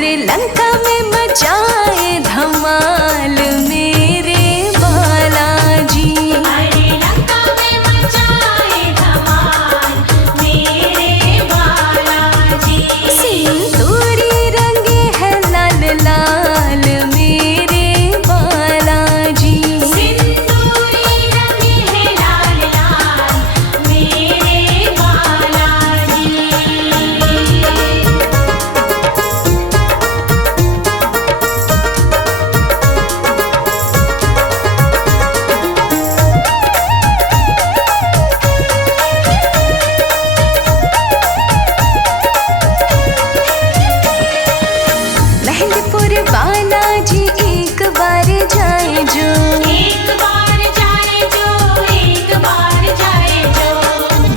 अरे लंका में मचाए धमाल मेरे बालाजी। अरे लंका में मचाए धमाल मेरे बालाजी। सिंदूरी रंगे है लाल लाल मेरे बालाजी। सिंदूरी रंगे है लाल लाल मेरे बालाजी। महलपुर बालाजी एक बार जाए जो, एक बार जाए जो, एक बार जाए जो।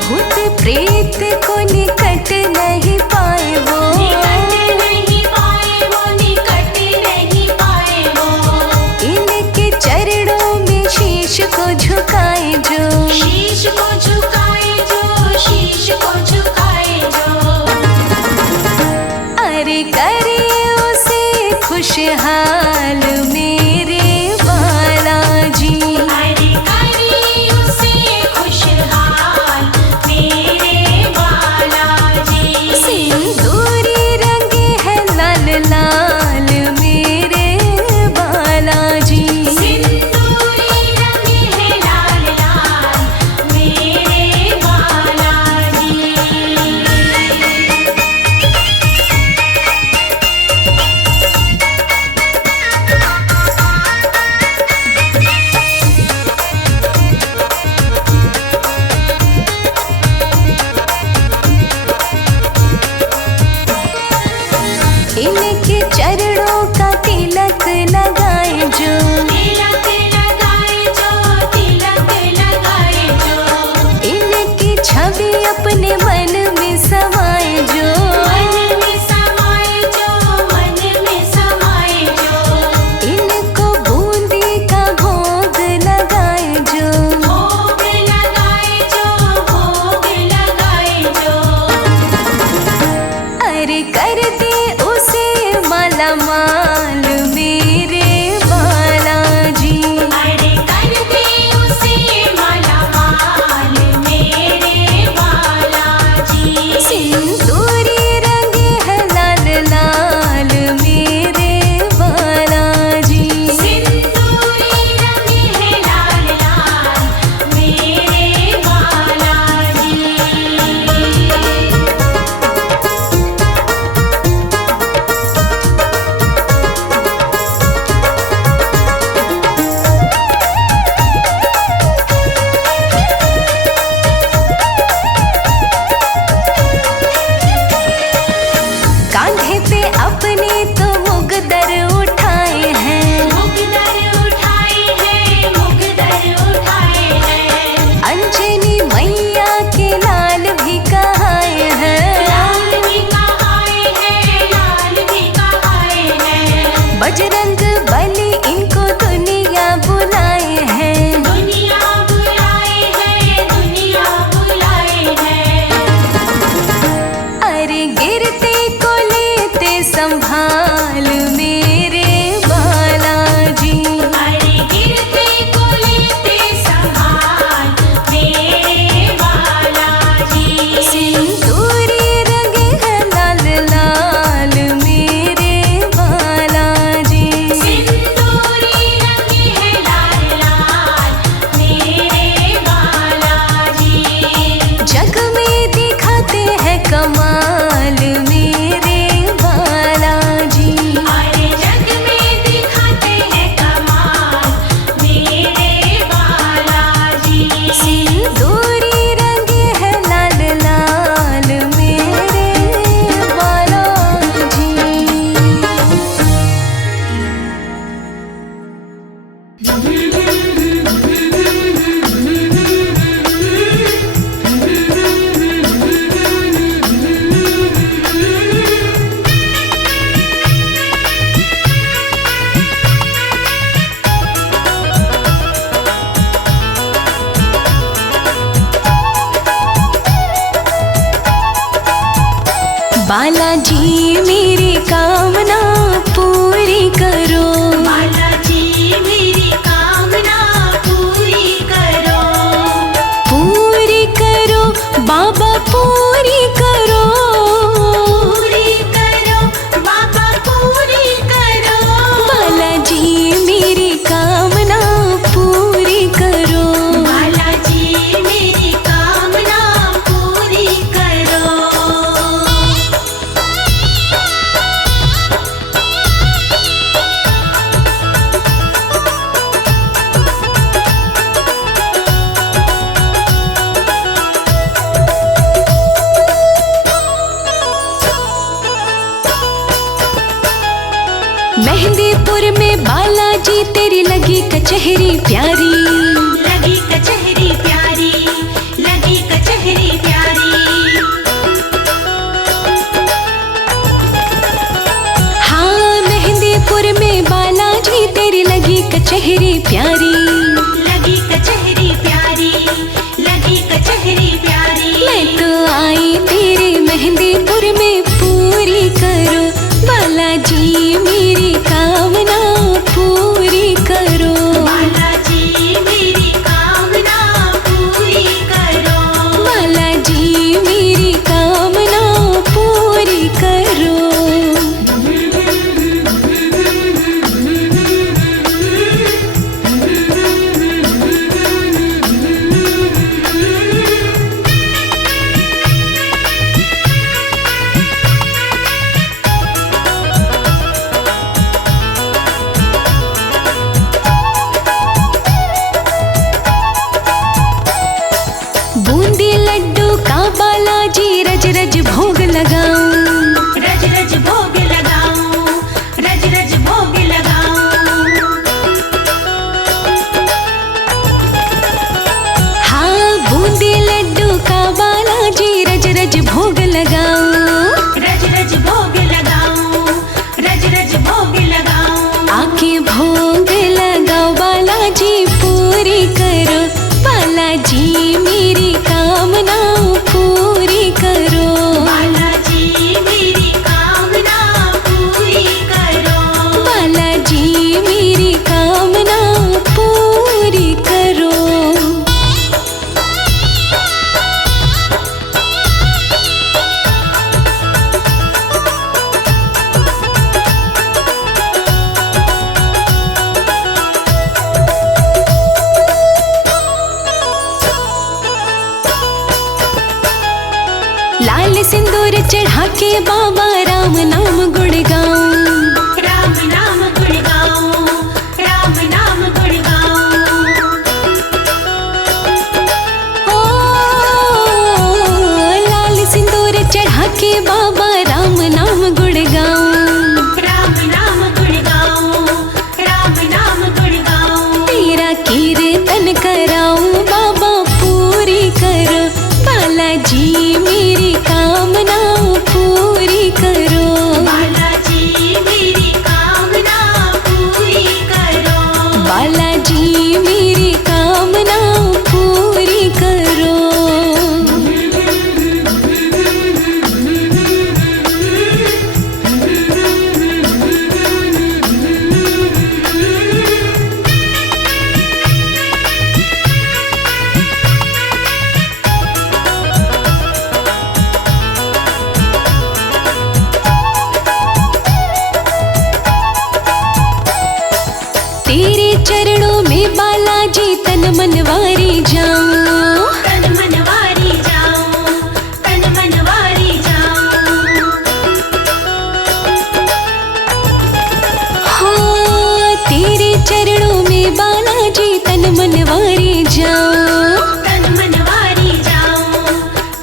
भूत प्रेत को निकट नहीं पाए वो। निकट नहीं पाए वो, निकट नहीं पाए वो। इनके चरणों में शीश को झुकाए जो, शीश को झुकाए जो, शीश को झुकाए जो। अरे करे उसे खुशहाल मेरे बालाजी। अरे करी उसे खुशहाल मेरे बालाजी। सिंदूरी रंगे है लाल लाल मेरे बालाजी। सिंदूरी रंगे है लाल लाल मेरे बालाजी। इनके चरणों का तिलक लगाए जो, तिलक लगाए जो, तिलक लगाए जो। इनकी छवि अपने मन में समाए जो, मन में समाए जो, मन में समाए जो। इनको बूंदी का भोग लगाए जो, भोग लगाए जो, भोग लगाए जो। अरे कर दे उसे माला माल मेरे बालाजी। अरे कर दे उसे माला माल मेरे बालाजी। सिंदूरी रंगे है लाल लाल मेरे बालाजी। सिंदूरी रंगे है लाल लाल मेरे बालाजी। कांधे पे अपने तो मुगदर उठाए हैं, मुगदर उठाए हैं, मुगदर उठाए हैं। अंजनी मैया के लाल भी कहाए हैं। लाल भी कहाए हैं, लाल भी कहाए हैं। बजरंग बली इनको दुनिया बुलाए हैं। दुनिया बुलाए हैं, दुनिया बुलाए हैं। अरे गिरते को लेते संभाल मेरे बालाजी। अरे गिरते को लेते संभाल मेरे बालाजी। सिंदूरी रंगे है लाल लाल मेरे बालाजी। सिंदूरी रंगे है लाल लाल मेरे बालाजी। जग में दिखाते हैं कमाल मेरे बालाजी। अरे जग में दिखाते हैं कमाल मेरे बालाजी। सिंदूरी रंगे है लाल लाल मेरे बालाजी। बालाजी मेरी कामना मेहंदीपुर में बालाजी तेरी लगी कचहरी प्यारी, लगी कचहरी प्यारी, लगी कचहरी प्यारी। हाँ मेहंदीपुर में बालाजी तेरी लगी कचहरी प्यारी, लगी कचहरी प्यारी, लगी कचहरी प्यारी। मैं तो आई तेरे मेहंदीपुर में पूरी करो बालाजी मेरी कामना पूरी करो, बालाजी मेरी कामना पूरी करो, बालाजी मेरी कामना पूरी करो। बूंदी लड्डू का बालाजी रज रज भोग लगाऊं, रज रज भोग लगाऊं, रज रज भोग लगाऊं। हाँ बूंदी लड्डू का बालाजी रज रज भोग लगाऊं, रज रज भोग लगाऊं, रज रज भोग लगाऊं। आके भोग लगाओ बालाजी पूरी करो, बालाजी मेरी कामना पूरी करो, बालाजी मेरी कामना पूरी करो, बालाजी मेरी कामना पूरी करो। लाल सिंदूर चढ़ा के बाबा राम नाम गुण गाऊं, राम नाम गुण गाऊं, राम नाम गुण गाऊं। ओ लाल सिंदूर चढ़ा के बाबा राम नाम गुण गाऊं, राम नाम गुण गाऊं, राम नाम गुण गाऊं। तेरा कीर्तन कराऊं बाबा पूरी करो, बालाजी मेरी कामना पूरी करो, बालाजी मेरी कामना पूरी करो, बालाजी मेरी कामना पूरी करो। तेरे चरणों में बालाजी तन मन वारी जाऊं, तन मन वारी जाऊं, तन मन वारी जाऊं। हाँ तेरे चरणों में बालाजी तन मन वारी जाऊं, तन मन वारी जाऊं,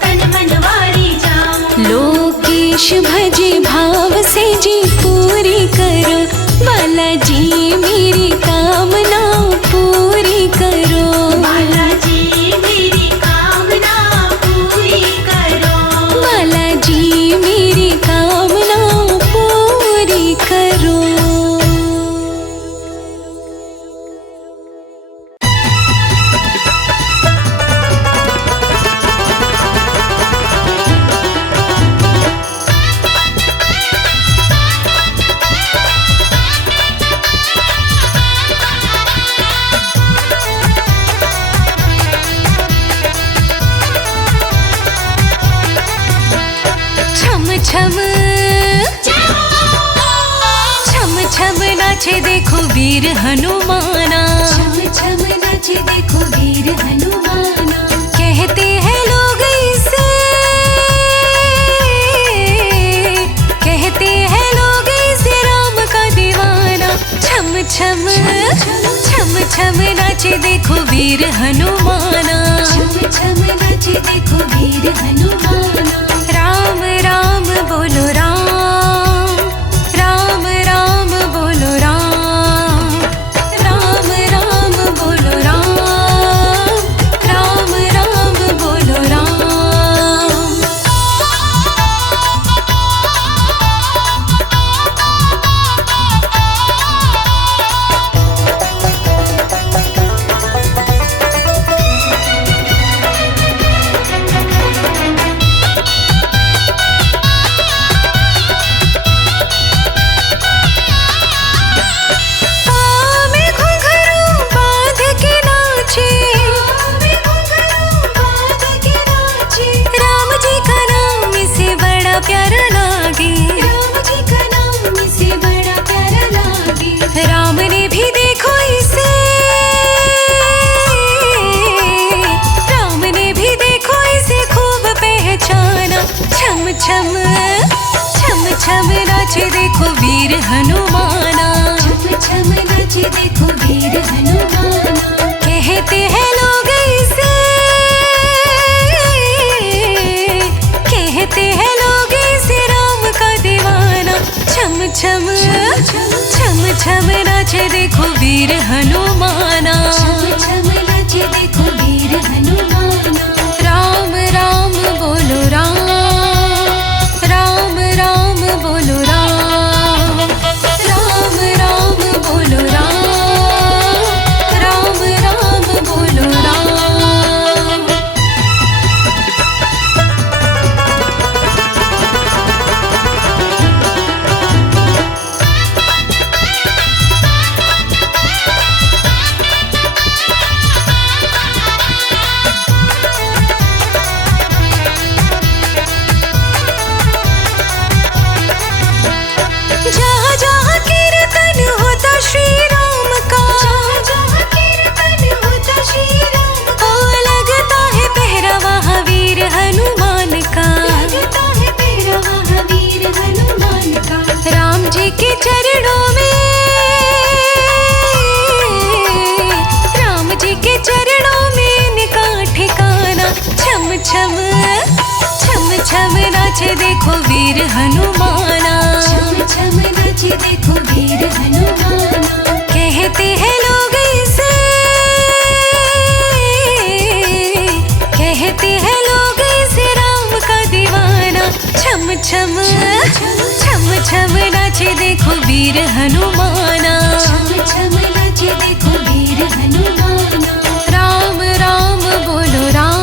तन मन वारी जाऊं। लोकेश भजे भाव से जी पूरी करो, बालाजी मेरी कामना पूरी करो, बालाजी मेरी कामना पूरी करो, बालाजी मेरी कामना पूरी करो। छम छम छम नाचे देखो वीर हनुमाना, छम छम नाचे देखो वीर हनुमाना। कहते हैं लोग इसे, कहते हैं लोग इसे राम का दीवाना। छम छम छम छम नाचे देखो वीर हनुमाना, छम छम नाचे देखो वीर हनुमाना। राम राम बोलो राम, राम राम बोलो वीर हनुमाना। छम छम नाचे देखो वीर हनुमाना। कहते हैं लोग इसे, कहते हैं लोग इसे राम का दीवाना। छम छम छम छम नाचे देखो वीर हनुमाना। छम छम नाचे देखो वीर हनुमाना। राम राम बोलो राम, राम राम बोलो राम, राम राम बोलो राम, राम राम बोलो राम। जहाँ जहाँ कीर्तन होता श्री राम का, जहाँ जहाँ कीर्तन होता श्री राम का। ओ लगता है पहरावा वीर हनुमान का। लगता है पहरावा वीर हनुमान का। राम जी के चरणों में, राम जी के चरणों में इनका ठिकाना। छम छम छम छम नाचे देखो वीर हनुमाना। छम छम नाचे देखो वीर हनुमाना। कहते हैं लोग इसे, कहते हैं लोग इसे राम का दीवाना। छम छम छम छम नाचे देखो वीर हनुमाना। छम छम नाचे देखो वीर हनुमाना। राम राम बोलो राम,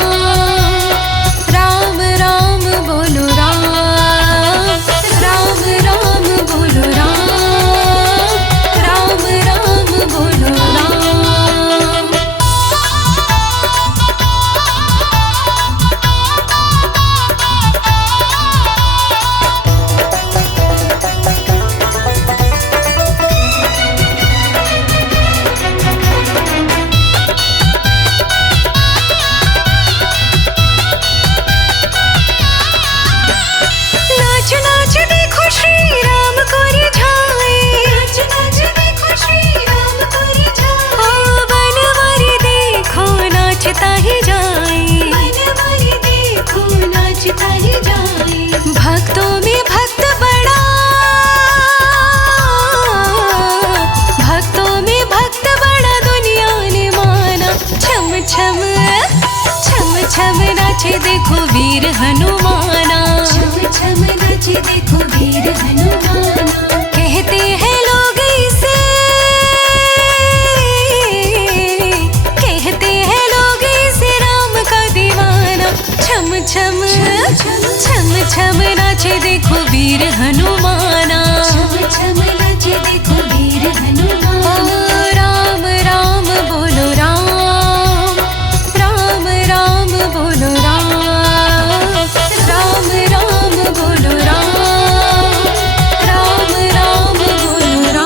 राम राम बोलो राम, राम राम बोलो राम, राम राम बोलो राम। नाच नाच देखो श्री राम को रिझाए। नाच नाच देखो श्री राम को रिझाए। ओ बनवारी देखो नाचता ही जाए। बनवारी देखो नाचता ही जाए। भक्तों में भक्त बड़ा, भक्तों में भक्त बड़ा दुनिया ने माना। छम छम छम छम नाचे देखो वीर हनुमाना। छम छम नाचे देखो वीर हनुमाना। कहते हैं लोग इसे, कहते हैं लोग इसे राम का दीवाना। छम छम छम छम नाचे देखो वीर हनुमाना। छम छम नाचे देखो वीर ओ हनुमाना। राम राम बोलो राम, राम राम बोलो राम, राम राम बोलो राम, राम राम बोलो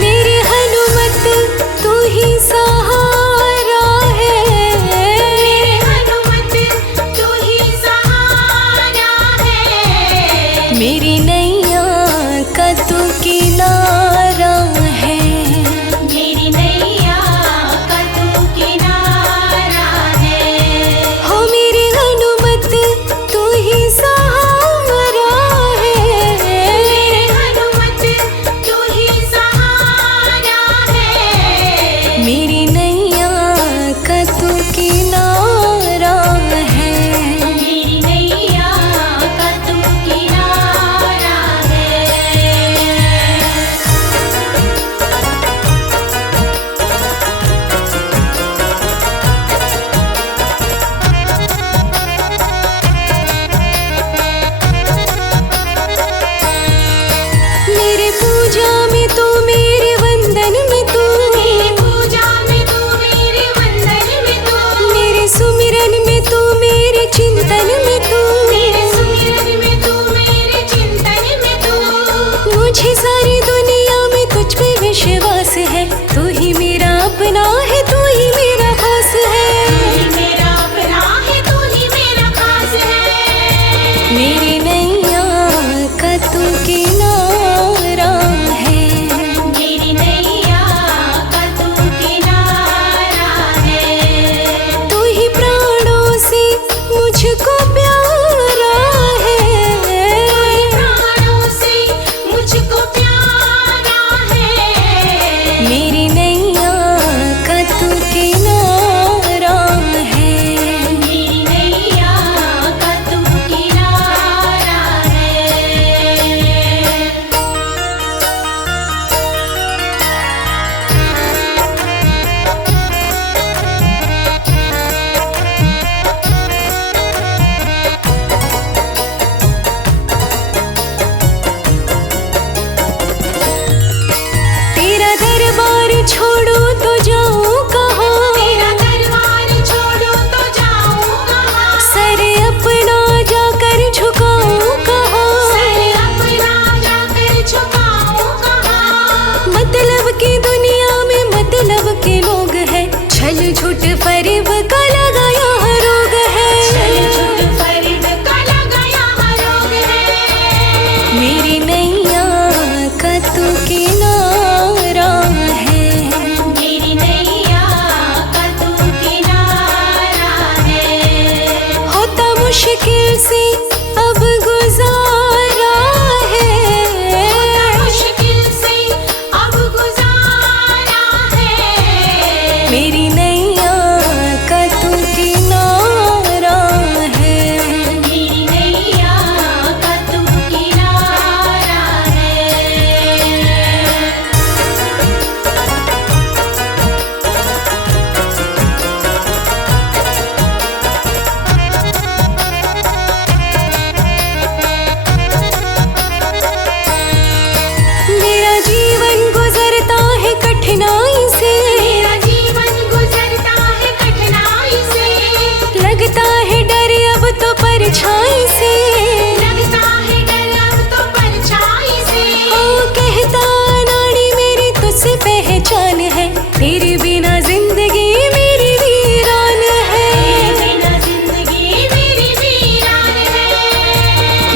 मेरे हनुमत तू ही सहारा है। मेरे हनुमत तू ही सहारा है। मेरी नैया का तू किनारा है। मेरी नैया का तू किनारा है। हो मेरे हनुमत तू ही सहारा है। मेरे हनुमत तू ही सहारा है। मेरी नैया का तू किनारा है। मेरी नैया का तू किनारा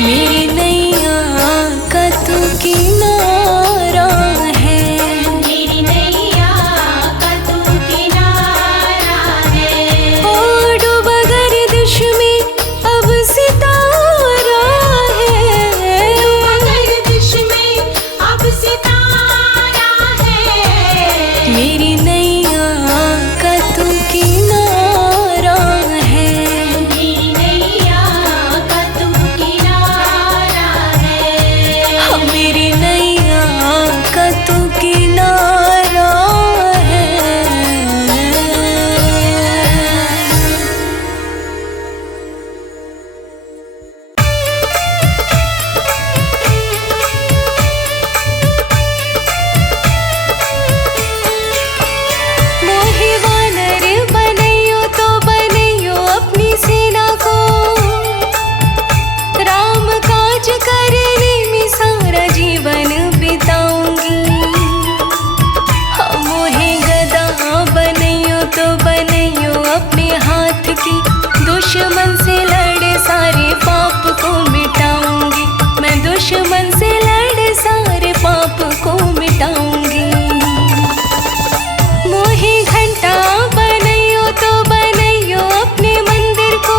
मेरी नैया का तू किनारा है, मेरी नैया का तू किनारा है। ओ डूबा गर्दिश में अब सितारा है, डूबा गर्दिश में अब सितारा है। मेरी नैया का तू किनारा है, मेरी नैया का तू किनारा है। हाँ, मेरी नैया का तू किनारा है। मोहे वानर बनैयो तो बनैयो अपनी सेना को, राम काज करने में सारा जीवन बिताऊंगी। हाँ, मोहे गदा बनैयो तो बनैयो अपने हाथ की, दुश्मन से लड़े सारे पाप को मिटाऊंगी। मैं दुश्मन से लड़े सारे पाप को मिटाऊंगी। मोहे घंटा बनैयो तो बनैयो अपने मंदिर को,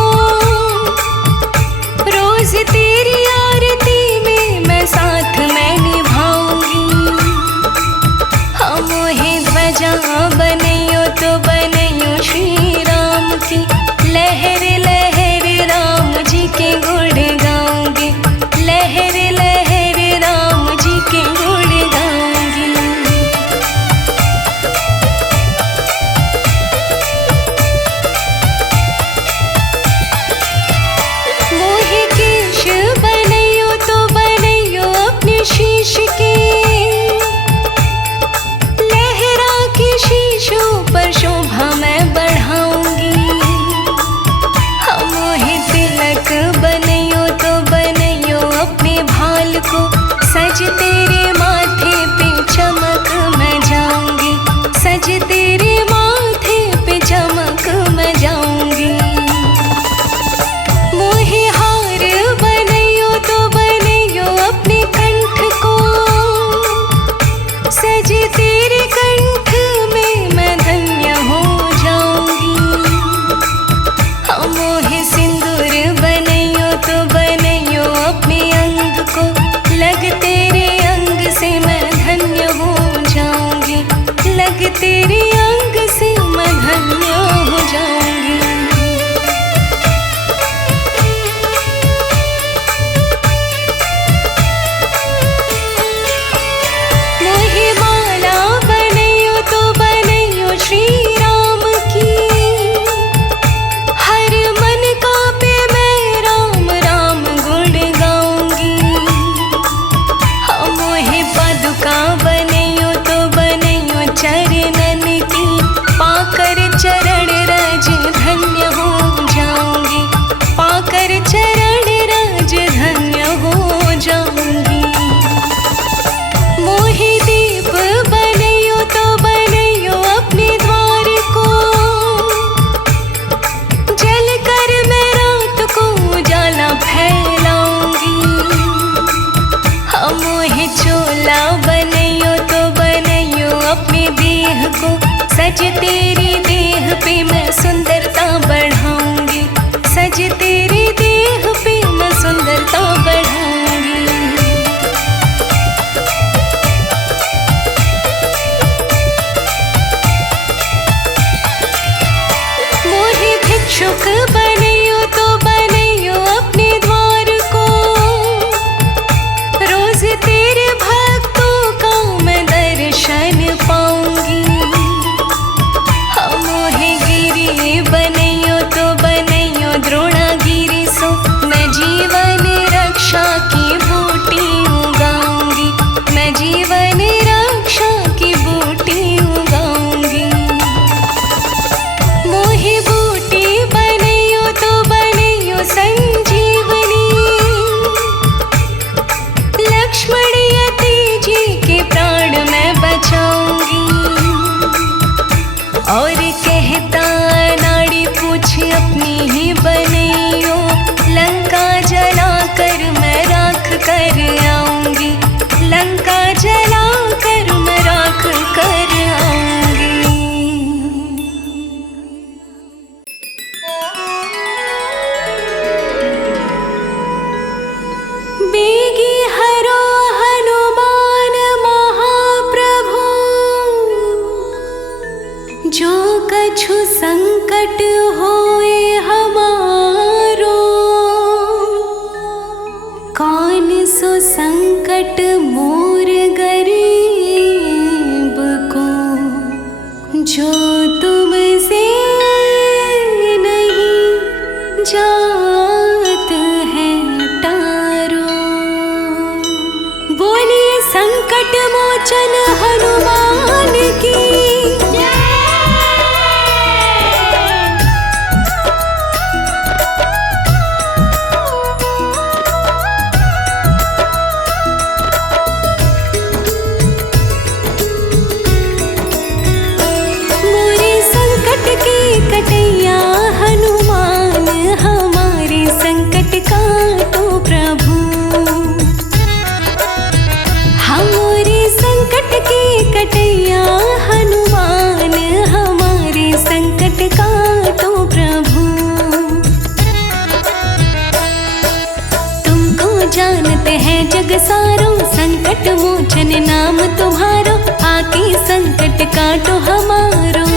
रोज तेरी आरती में मैं साथ मैं निभाऊंगी। हाँ, मोहे ध्वजा बनैयो तो बनैयो श्री राम की, लहर लहर राम जी के गुण गाऊंगी। लहर लहर राम जी के गुण गाऊंगी। मोहे केश बनैयो तो बनैयो अपने शीश के, लहरा के शीशों पर शोभा मैं बढ़ाऊंगी। हाँ, मोहे तिलक बनैयो तो बनैयो अपने भाल को, सज तेरे माथे पे चमक मैं जाऊंगी। सज तेरे माथे पे चमक मैं जाऊंगी। मोहे हार बनैयो तो बनैयो अपने कंठ को, सज तेरे कंठ में मैं धन्य हो जाऊंगी। हाँ, मोहे सिंदूर बनैयो तो बनैयो अपने अंग को, लग तेरे अंग से मैं धन्य हो जाऊंगी। लग तेरे अंग से मैं धन्य हो जाऊंगी। मोहे माला बनैयो तो बनैयो श्री राम की, हर मन का पे मैं राम राम गुण गाऊंगी। हाँ, मोहे पादुका बनैयो तो बनैयो चरणन की, पाकर चरण रज धन्य हो जाऊंगी। पाकर चरण रज धन्य हो जाऊंगी। मोहे दीप बनैयो तो बनैयो अपने द्वार को, जल कर मैं रात को उजाला फैलाऊंगी। हाँ, मोहे चोला बनैयो तो बनैयो अपने देह को, सज तेरी देह पे मैं सुंदरता बढ़ाऊंगी। सज तेरी देह पे मैं सुंदरता बढ़ाऊंगी। मोहे भिक्षुक बनैयो तो बनैयो अपने द्वार को, रोज तेरे भक्तों का मैं दर्शन पाऊंगी। हाँ, मोहे गिरी बनैयो संकट मोर गरीब को जो तुमसे नहीं जात है टारो। बोलिए संकट मोचन हनुमान की। कटैया हनुमान हमारे संकट काटो प्रभु। हमारे संकट के कटैया हनुमान हमारे संकट काटो प्रभु। तुमको जानते हैं जग सारो संकट मोचन नाम तुम्हारो। आके संकट काटो हमारो।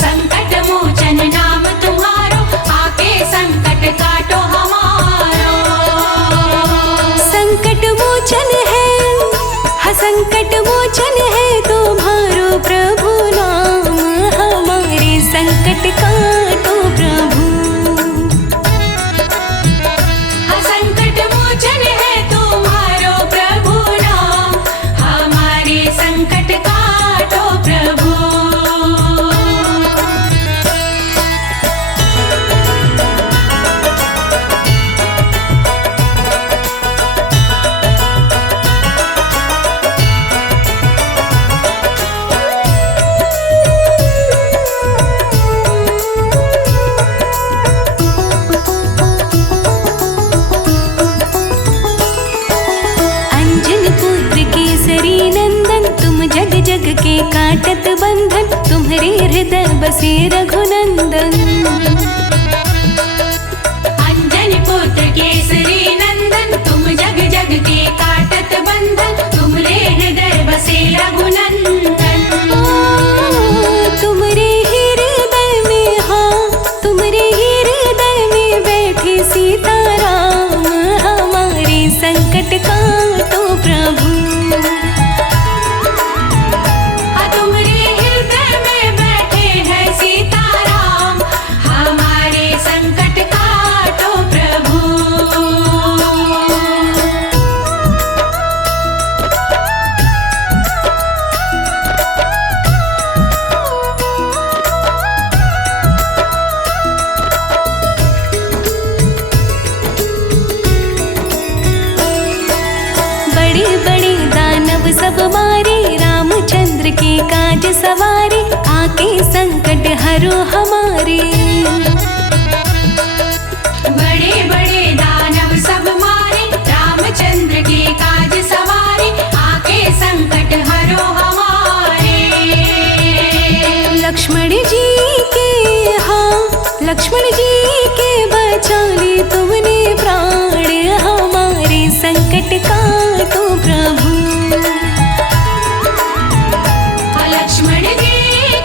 संकट मोचन नाम तुम्हारो। आके संकट काटो हमारो। संकट मोचन है संकट मोचन है तुम्हारो प्रभु नाम। हमारे संकट काटो प्रभु। संकट मोचन है तुम्हारो प्रभु नाम। हमारे संकट काटो प्रभु। जग जग के काटत बंधन तुम्हारे हृदय बसे रघुनंदन। अंजनी पुत्र केसरी नंदन तुम जग जग के काटत बंधन। तुम्हारे हृदय बसे रघुनंदन। तुम्हारे हृदय में हाँ तुम्हारे हृदय में बैठे सीताराम। हमारे संकट काटो प्रभु। सब मारे रामचंद्र के काज सवारे। आके संकट हरो हमारे। बड़े बड़े दानव सब मारे रामचंद्र के काज सवारे। आके संकट हरो हमारे। लक्ष्मण जी के हाँ लक्ष्मण जी के बचा ली तुमने प्राण। हमारे संकट काटो प्रभु। लक्ष्मण जी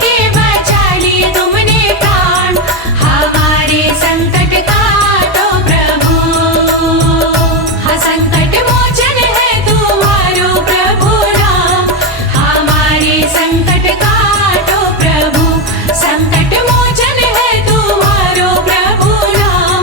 के बचा लिए तुमने प्राण। हमारे संकट काटो प्रभु। संकट मोचन है तुम्हारो प्रभु नाम। हमारे संकट काटो प्रभु। संकट मोचन है तुम्हारो प्रभु नाम।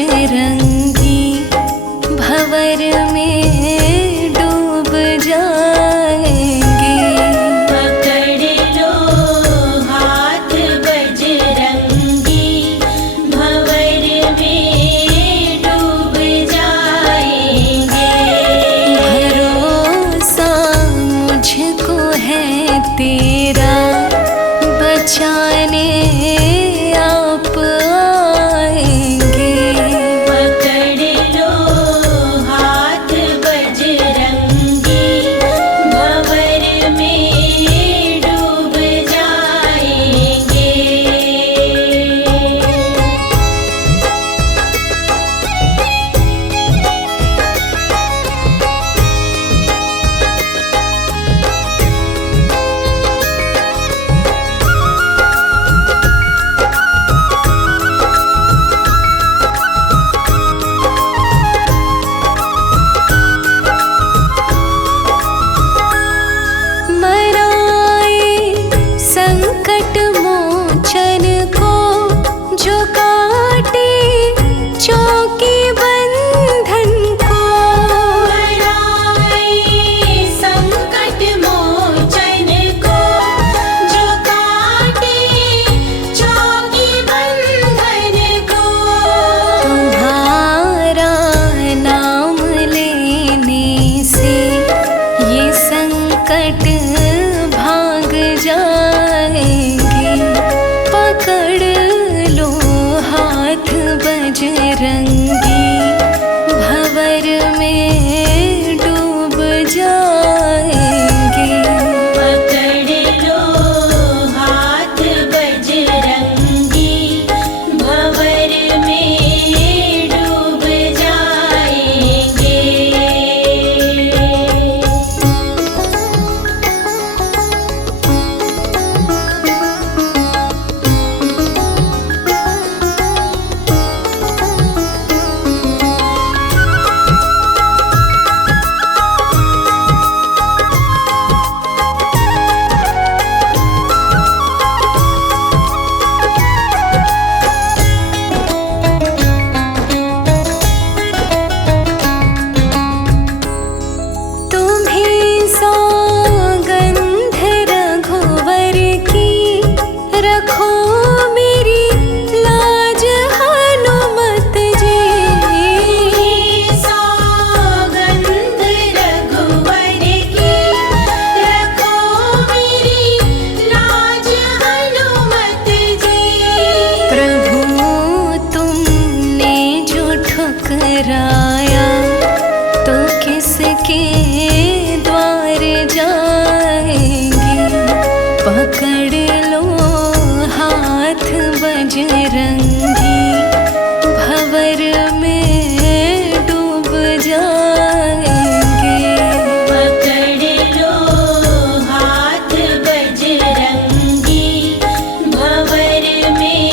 बजरंगी भंवर में डूब जाएंगे। पकड़ लो हाथ बजरंगी भंवर में डूब जाएंगे। भरोसा मुझको है तेरा, बचाने आप आएंगे। पकड़ लो हाथ बजरंगी भंवर में डूब जाएंगे। मराए संकट मोचन को जो काटे चौकी बंधन को। मराए संकट मोचन को जो काटे चौकी बंधन को। तुम्हारा नाम लेने से ये संकट भाग जाएंगे। पकड़ लो हाथ बजरंगी भंवर में डूब जाएंगे। पकड़ लो हाथ बजरंगी भंवर में डूब जाएंगे। तुम्हें सौगंध रघुवर की, रखो मेरी लाज हनुमत जी। सौगंध रघुवर की, रखो मेरी लाज हनुमत जी। प्रभु तुमने जो ठुकराया, तो किसके द्वार जाएंगे। पकड़ लो हाथ बजरंगी भंवर में डूब जाएंगे। पकड़ लो हाथ बजरंगी भंवर में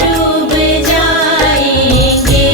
डूब जाएंगे।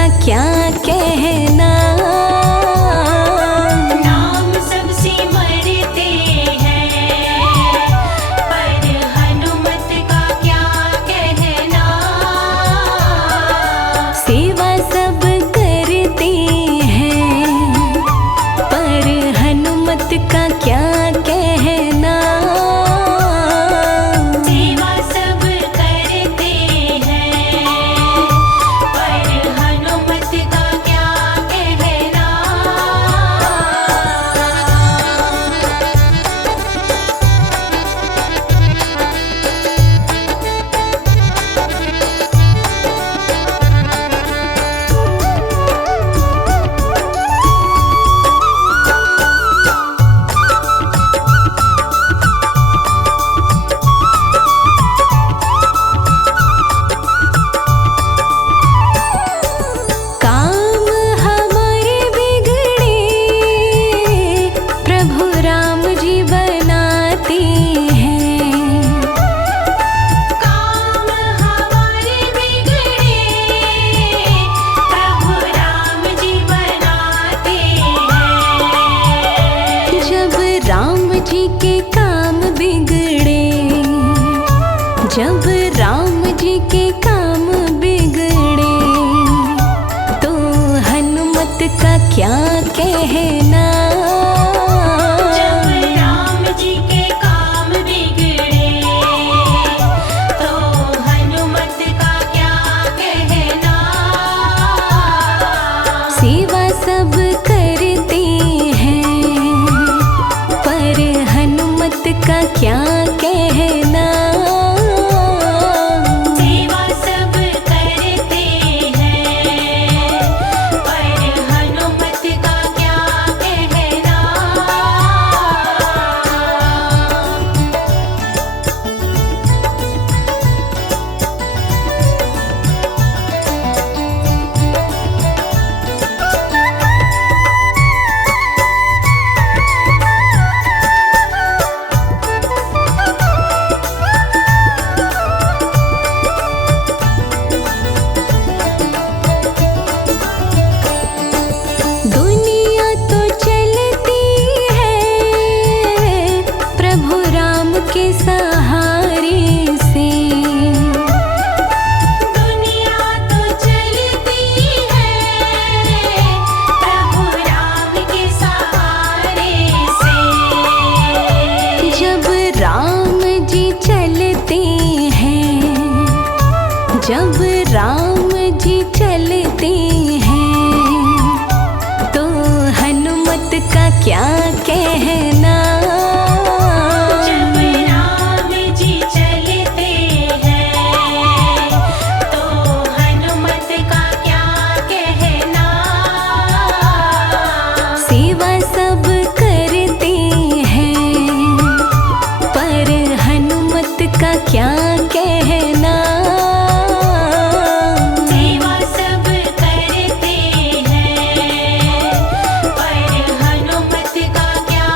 का क्या कहना। नाम सबसे मरते हैं, पर हनुमत का क्या कहना। सेवा सब करते हैं, पर हनुमत का क्या कहना। सेवा सब करते हैं, पर हनुमत का क्या कहना। काम हमारे बिगड़े प्रभु राम जी बनाते हैं। काम हमारे बिगड़े प्रभु राम जी बनाते हैं। जब राम जी के काम बिगड़े, जब राम जी के काम बिगड़े, तो हनुमत का क्या कहना। जब राम जी के काम बिगड़े, तो हनुमत का क्या कहना। सेवा सब करते हैं, पर हनुमत का क्या कहना। सेवा सब करते हैं, पर हनुमत का क्या कहना। दुनिया तो चलती है प्रभु राम के सहारे से। दुनिया तो चलती है प्रभु राम के सहारे से। जब राम जी चलते हैं, जब राम जी चलते हैं, तो हनुमत का क्या कहना। जब राम जी चलते हैं, तो हनुमत का क्या कहना। सेवा सब करते हैं, पर हनुमत का क्या कहना। सेवा सब करते हैं, पर हनुमत का क्या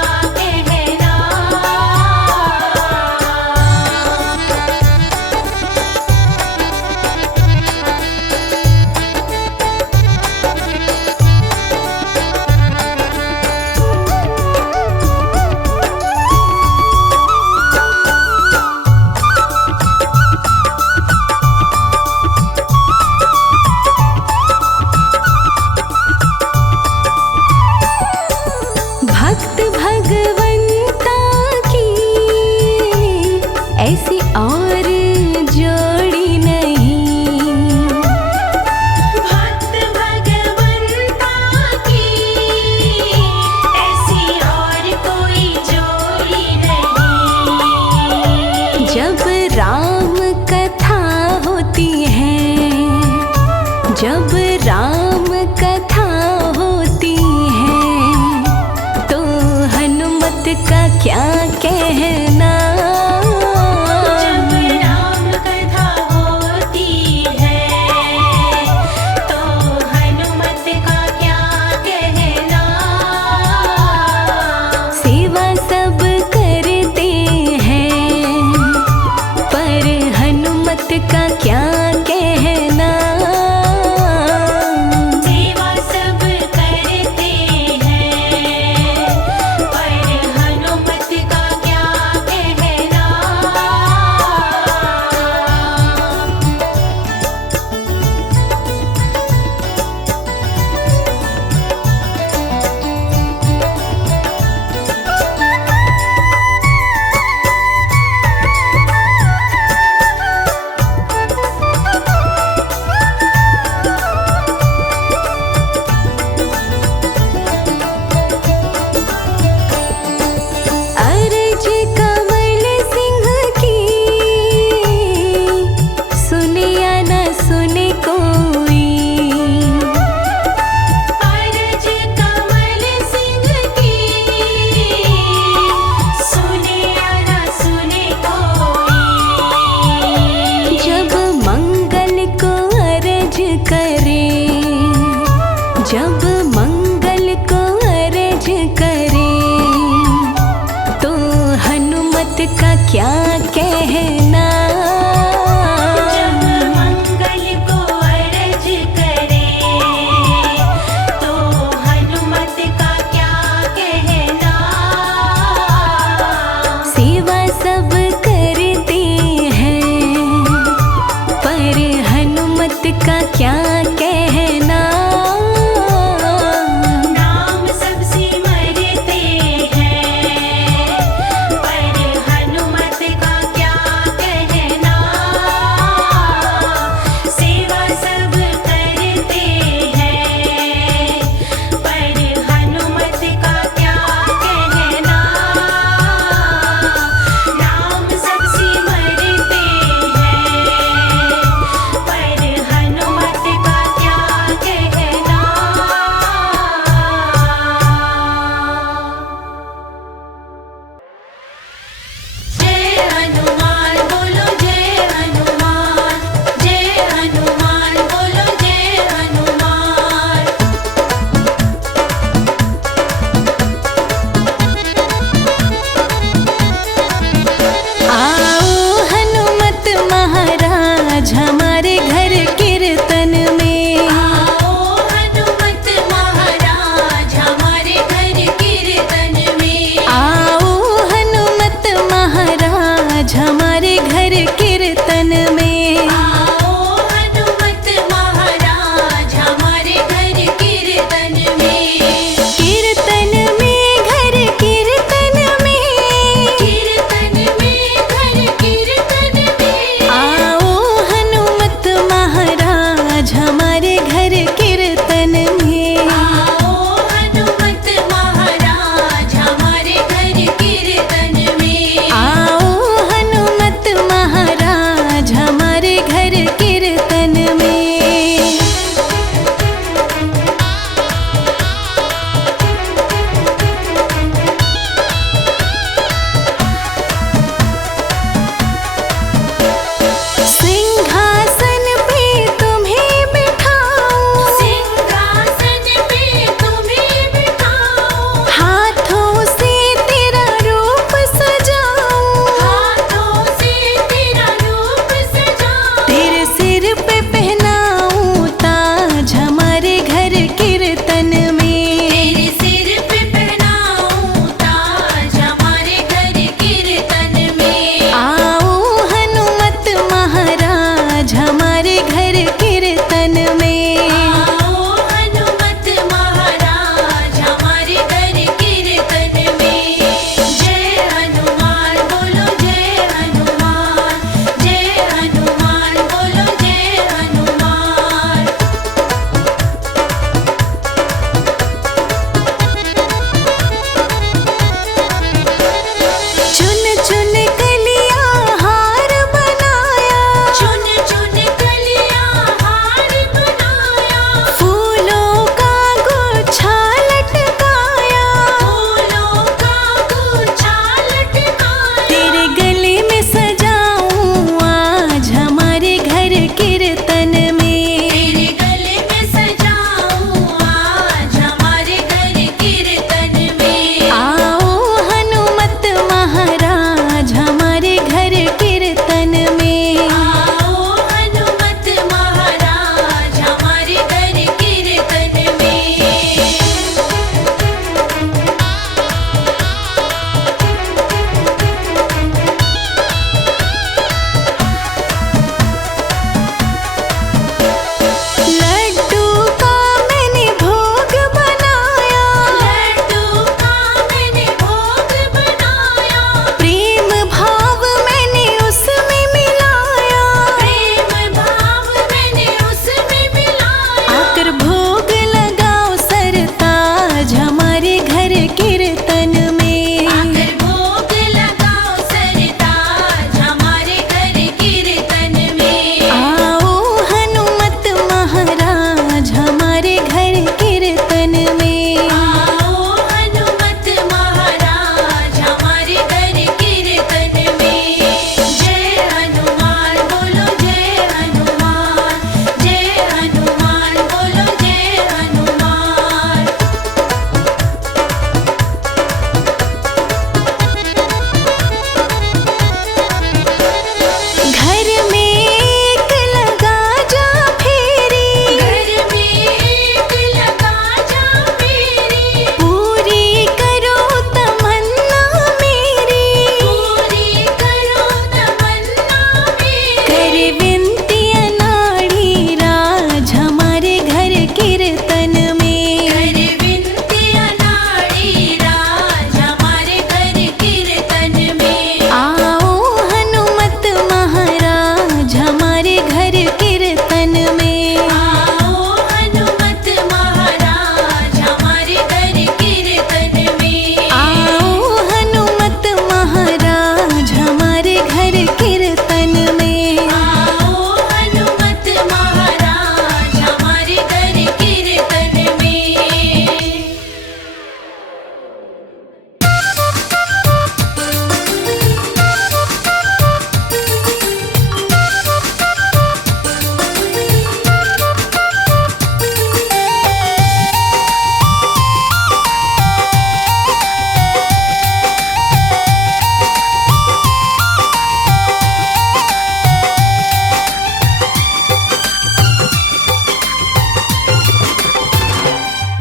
कहना। भक्त भगवंता की ऐसी और जोड़ी नहीं। भक्त भगवंता की ऐसी और कोई जोड़ी नहीं। जब राम कथा होती है, जब राम कथा होती है, तो हनुमत का क्या कहना। जब राम कथा होती है, तो हनुमत का क्या कहना। सेवा सब करते हैं, का क्या कहना।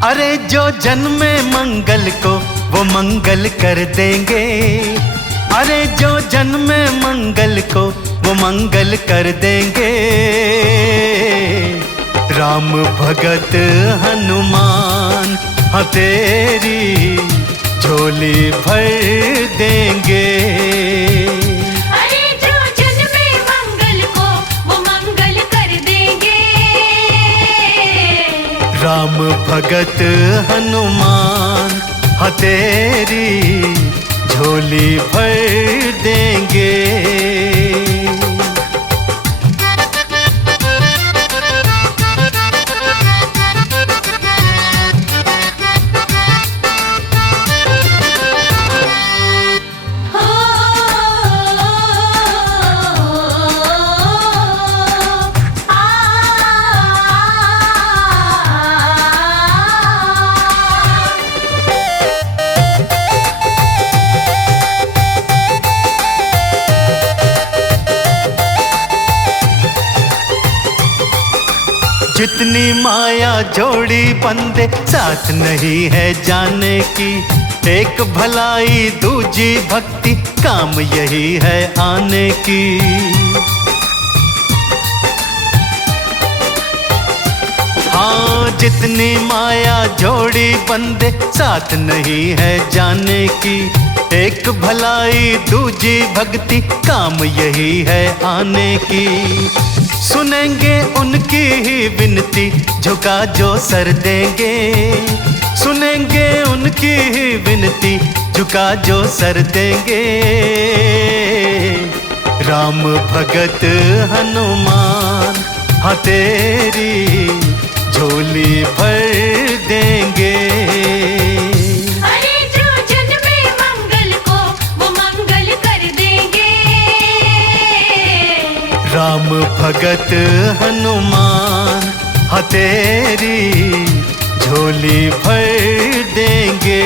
अरे जो जन्मे मंगल को वो मंगल कर देंगे, अरे जो जन्मे मंगल को वो मंगल कर देंगे। राम भगत हनुमान हाँ तेरी झोली भर देंगे। अरे जो जन्मे मंगल को वो मंगल कर देंगे। राम भगत हनुमान हाँ तेरी झोली भर देंगे। जितनी माया जोड़ी बंदे साथ नहीं है जाने की, एक भलाई दूजी भक्ति काम यही है आने की। हाँ जितनी माया जोड़ी बंदे साथ नहीं है जाने की, एक भलाई दूजी भक्ति काम यही है आने की। सुनेंगे उनकी ही विनती झुका जो सर देंगे, सुनेंगे उनकी ही विनती झुका जो सर देंगे। राम भगत हनुमान हाँ तेरी झोली भर देंगे। अरे जो जन्मे मंगल को वो मंगल कर देंगे। राम भगत हनुमान हाँ तेरी झोली भर देंगे।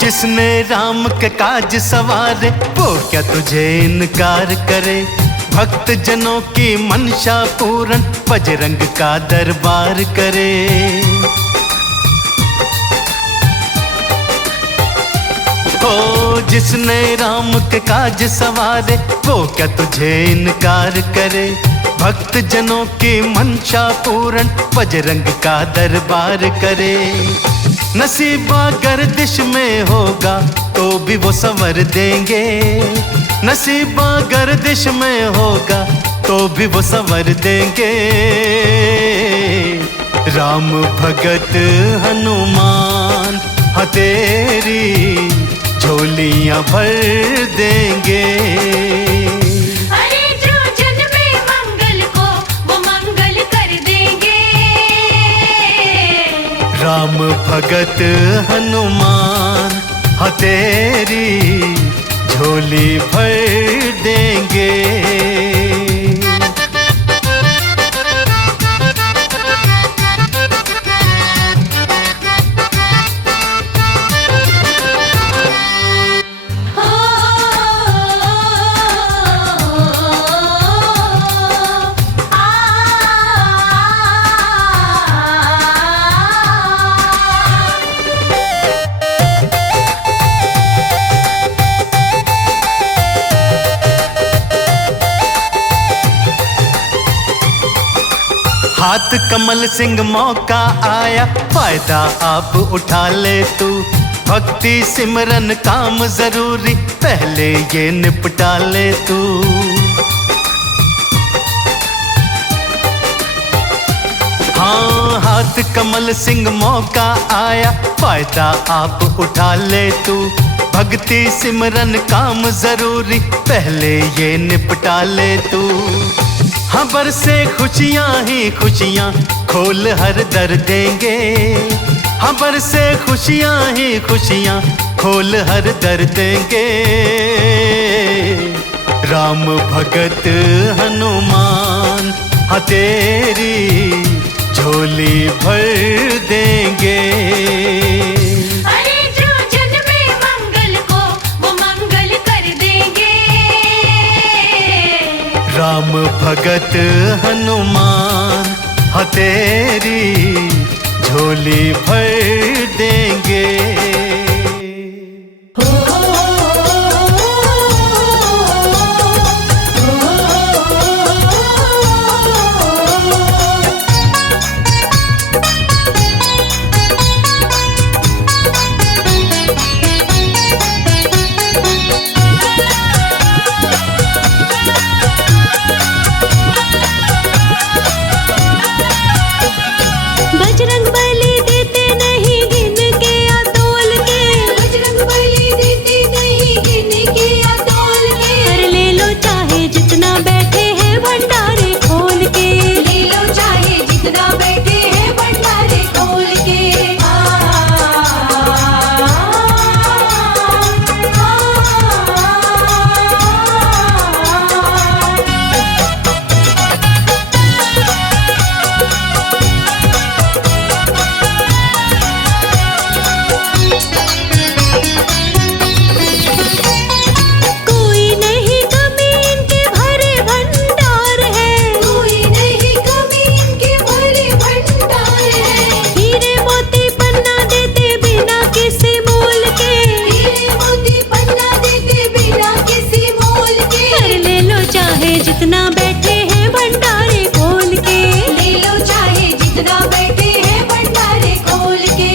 जिसने राम के काज सवारे वो क्या तुझे इनकार करे। भक्त जनों की मनसा पूरन बजरंग का दरबार करे। ओ जिसने राम के काज सवारे वो क्या तुझे इनकार करे। भक्त जनों की मनसा पूरन बजरंग का दरबार करे। नसीबा गर्दिश में होगा तो भी वो संवर देंगे, नसीबा गर्दिश में होगा तो भी वो संवर देंगे। राम भगत हनुमान हाँ तेरी झोलियां भर देंगे। अरे जो जन्मे मंगल को वो मंगल कर देंगे। राम भगत हनुमान हाँ तेरी झोली भर देंगे। हाथ कमल सिंह मौका आया फायदा आप उठा ले तू। भक्ति सिमरन काम जरूरी पहले ये निपटा ले तू। हाँ हाथ कमल सिंह मौका आया फायदा आप उठा ले तू। भक्ति सिमरन काम जरूरी पहले ये निपटा ले तू। हाँ बरसे खुशियाँ ही खुशियाँ खोल हर दर देंगे। हबर से खुशियां ही खुशियां खोल हर दर देंगे। राम भगत हनुमान हाँ तेरी झोली भर देंगे। अरे जो जन्मे मंगल को वो मंगल कर देंगे। राम भगत हनुमान हाँ तेरी झोली भर देंगे। बजरंग बली देते नहीं गिन के या तोल के। बजरंग बली देते नहीं गिन के या तोल के। कर ले लो चाहे जितना बैठे हैं भंडारे खोल के। ले लो चाहे जितना बैठे हैं भंडारे खोल के। कोई नहीं कमी इनके भरे भंडार है। कोई नहीं कमी इनके भरे भंडार है। हीरे मोती पन्ना देते बिना किसी मोल के। हीरे मोती पन्ना देते बिना किसी मोल के। कर ले लो चाहे जितना बैठे हैं भंडारे खोल के। ले लो चाहे जितना बैठे हैं भंडारे खोल के।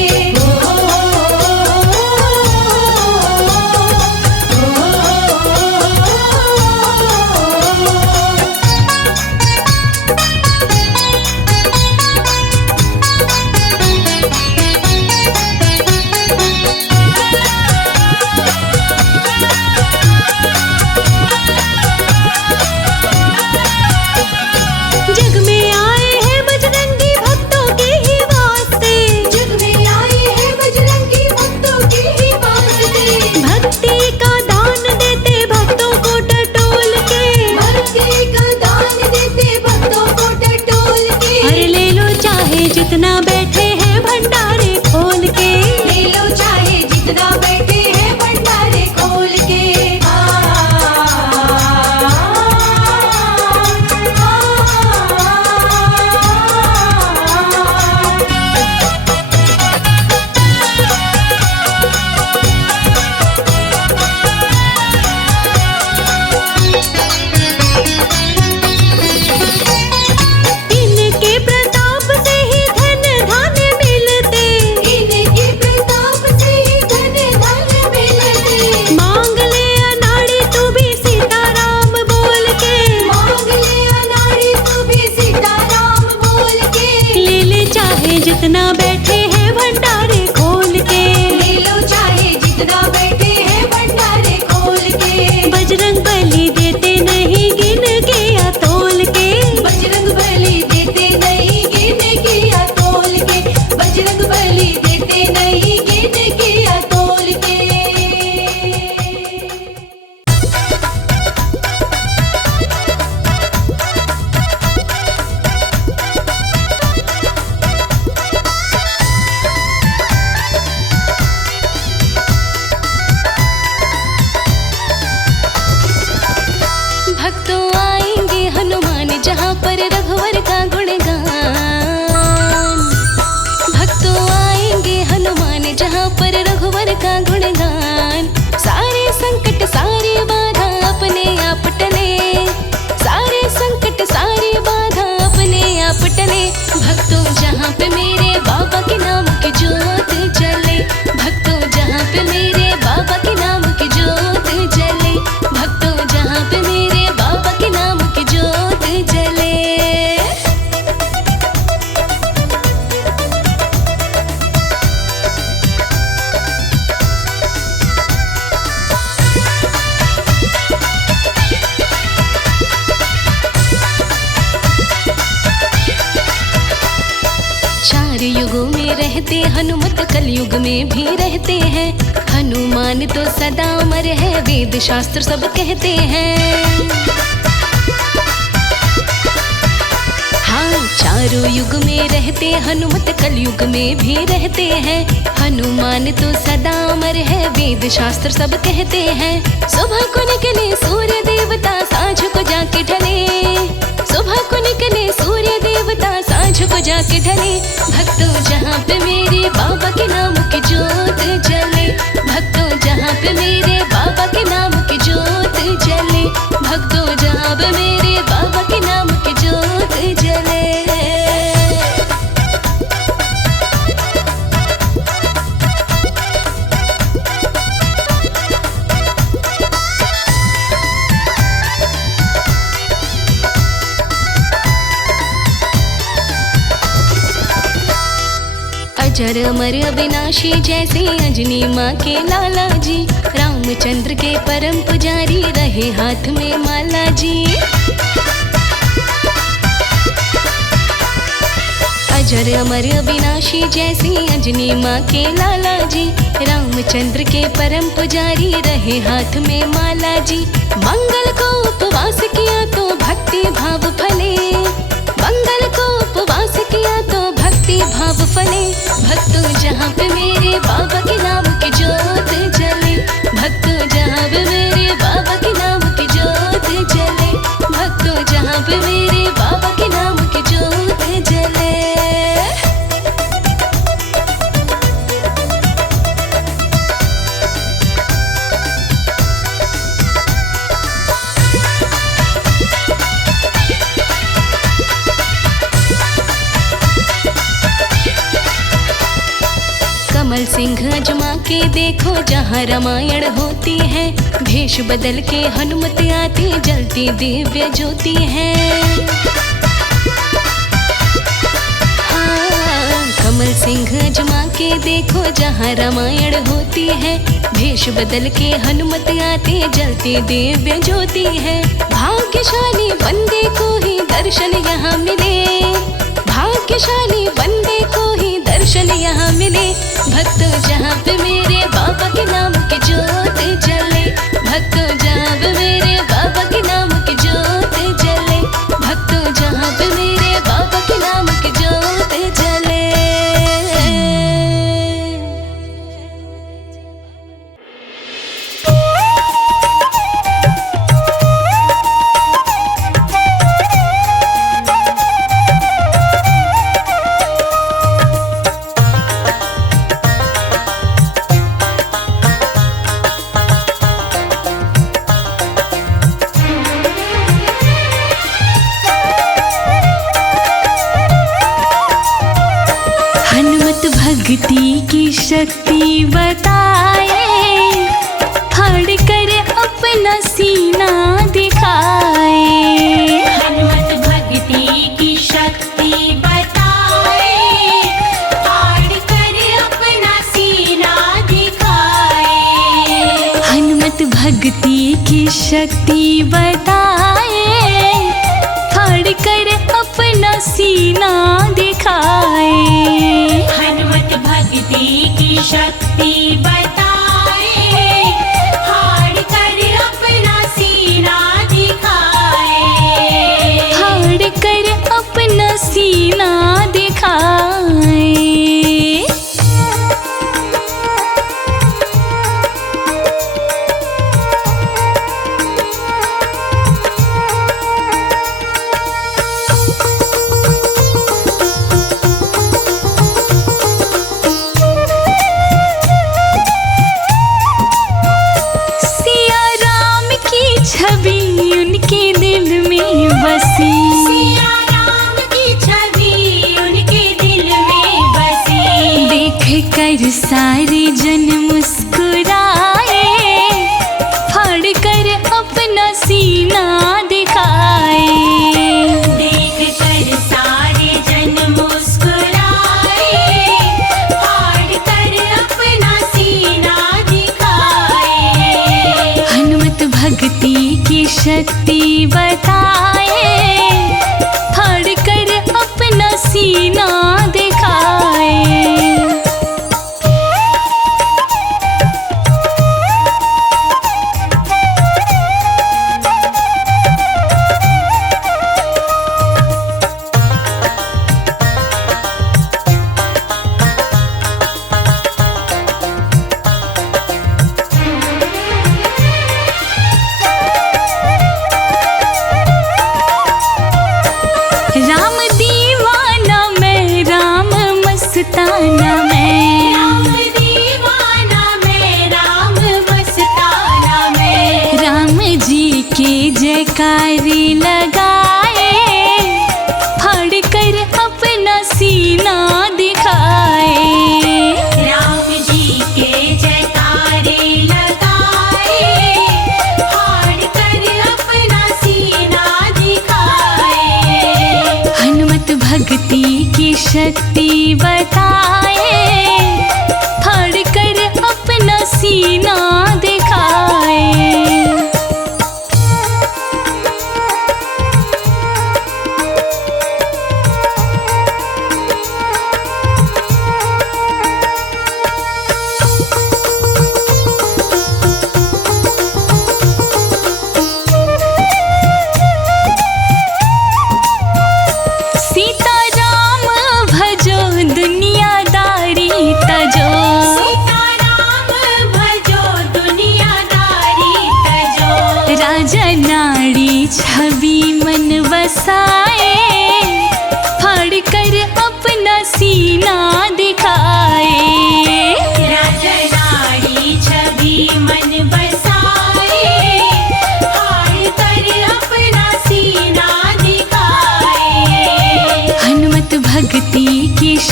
जग में आए हैं बजरंगी भक्तों के ही वास्ते। जग में आए हैं बजरंगी भक्तों के ही वास्ते। भक्ति का दान देते भक्तों को टटोल के। भक्ति का दान देते भक्तों को टटोल के। कर ले लो चाहे जितना बैठे हैं भंडारे खोल के। ले लो चाहे जितना बैठे हैं भंडारे खोल के। इनके प्रताप से ही धन धान्य मिलते। इनके प्रताप से ही धन धान्य मिलते। मांग ले अनाड़ी तू भी सीताराम बोल के। मांग ले अनाड़ी तू भी सीताराम बोल के। ले ले चाहे जितना बैठे हैं भंडारे खोल के। ले लो चाहे जितना बैठे हैं भंडारे खोल के। बजरंग बली देते नहीं गिन के या तोल के। बजरंग बली देते नहीं गिन के या तोल के। बजरंग बली देते नहीं गिन के या तोल के। भक्तों आएंगे हनुमान जहाँ पर रघुवर का गुणगान। भक्तों आएंगे हनुमान जहाँ पर रघुवर का गुणगान। सारे संकट सारी बाधा अपने आप टले। सारे संकट सारी बाधा अपने आप टले। भक्तों जहाँ पे मेरे बाबा के नाम की ज्योत जले। भक्तों जहाँ पे मेरे बाबा के नाम की ज्योत जले। भक्तों जहाँ पे मेरे बाबा के नाम की ज्योत जले। चार युगों में रहते हनुमत कलयुग में भी रहते हैं। हनुमान तो सदा अमर है, वेद शास्त्र सब कहते हैं। हाँ, चारों युग में रहते हनुमत, कलयुग में भी रहते हैं। हनुमान तो सदा अमर है, वेद शास्त्र सब कहते हैं। सुबह को निकले सूर्य देवता, सांझ को जाके ढले। सुबह को निकले सूर्य देवता, सांझ को जाके ढले। भक्तों जहाँ पे मेरे बाबा के नाम की जोत जले। भक्तों जहाँ पे मेरे बाबा के नाम की जोत जले। भक्तों जहाँ पे मेरे बाबा के नाम की जोत जले। अजर अमर अविनाशी जैसे अंजनी माँ के लाला जी। रामचंद्र के परम पुजारी रहे हाथ में माला जी। अजर अमर अविनाशी जैसे अंजनी माँ के लाला जी। रामचंद्र के परम पुजारी रहे हाथ में माला जी। मंगल को उपवास किया तो भक्ति भाव फले। मंगल को उपवास किया तो भक्ति भाव फले। भक्तों जहाँ पे मेरे बाबा के नाम की जोत जले। भक्तों जहाँ पे मेरे बाबा के नाम की जोत जले। भक्तों जहाँ पे मेरे बाबा के नाम की जोत जले। कमल सिंह अजमा के देखो जहाँ रामायण होती है। भेष बदल के हनुमत आती, जलती दिव्य ज्योति है। हाँ, कमल सिंह अजमा के देखो जहाँ रामायण होती है। भेष बदल के हनुमत आती, जलती दिव्य ज्योति है। भाग्यशाली बंदे को ही दर्शन यहाँ मिले। भाग्यशाली बंदे को ही दर्शन यहाँ मिले। भक्तों जहाँ पे मेरे बाबा के नाम की जोत जले। भक्तों जहाँ पे मेरे बाबा के नाम की जोत जले। भक्तों जहाँ पे मेरे बाबा के नाम की जोत जले। भक्ति की शक्ति बताए, फाड़ कर अपना सीना दिखाए। हनुमत भक्ति की शक्ति बताए, फाड़ कर अपना सीना दिखाए। हनुमत भक्ति की शक्ति बताए, फाड़ कर अपना सीना दिखाए। हनुमत भक्ति की शक्ति बताए, फाड़ कर अपना सीना दिखाए। फाड़ कर अपना सीना दिखाए। सिया राम की छवि उनके दिल में बसी। देख कर सारे जन मुस्कुराए, फाड़ कर अपना सीना दिखाए। देख कर सारे जन मुस्कुराए, फाड़ कर अपना सीना दिखाए। हनुमत भक्ति की शक्ति बताए, फाड़ कर अपना सीना दिखाए।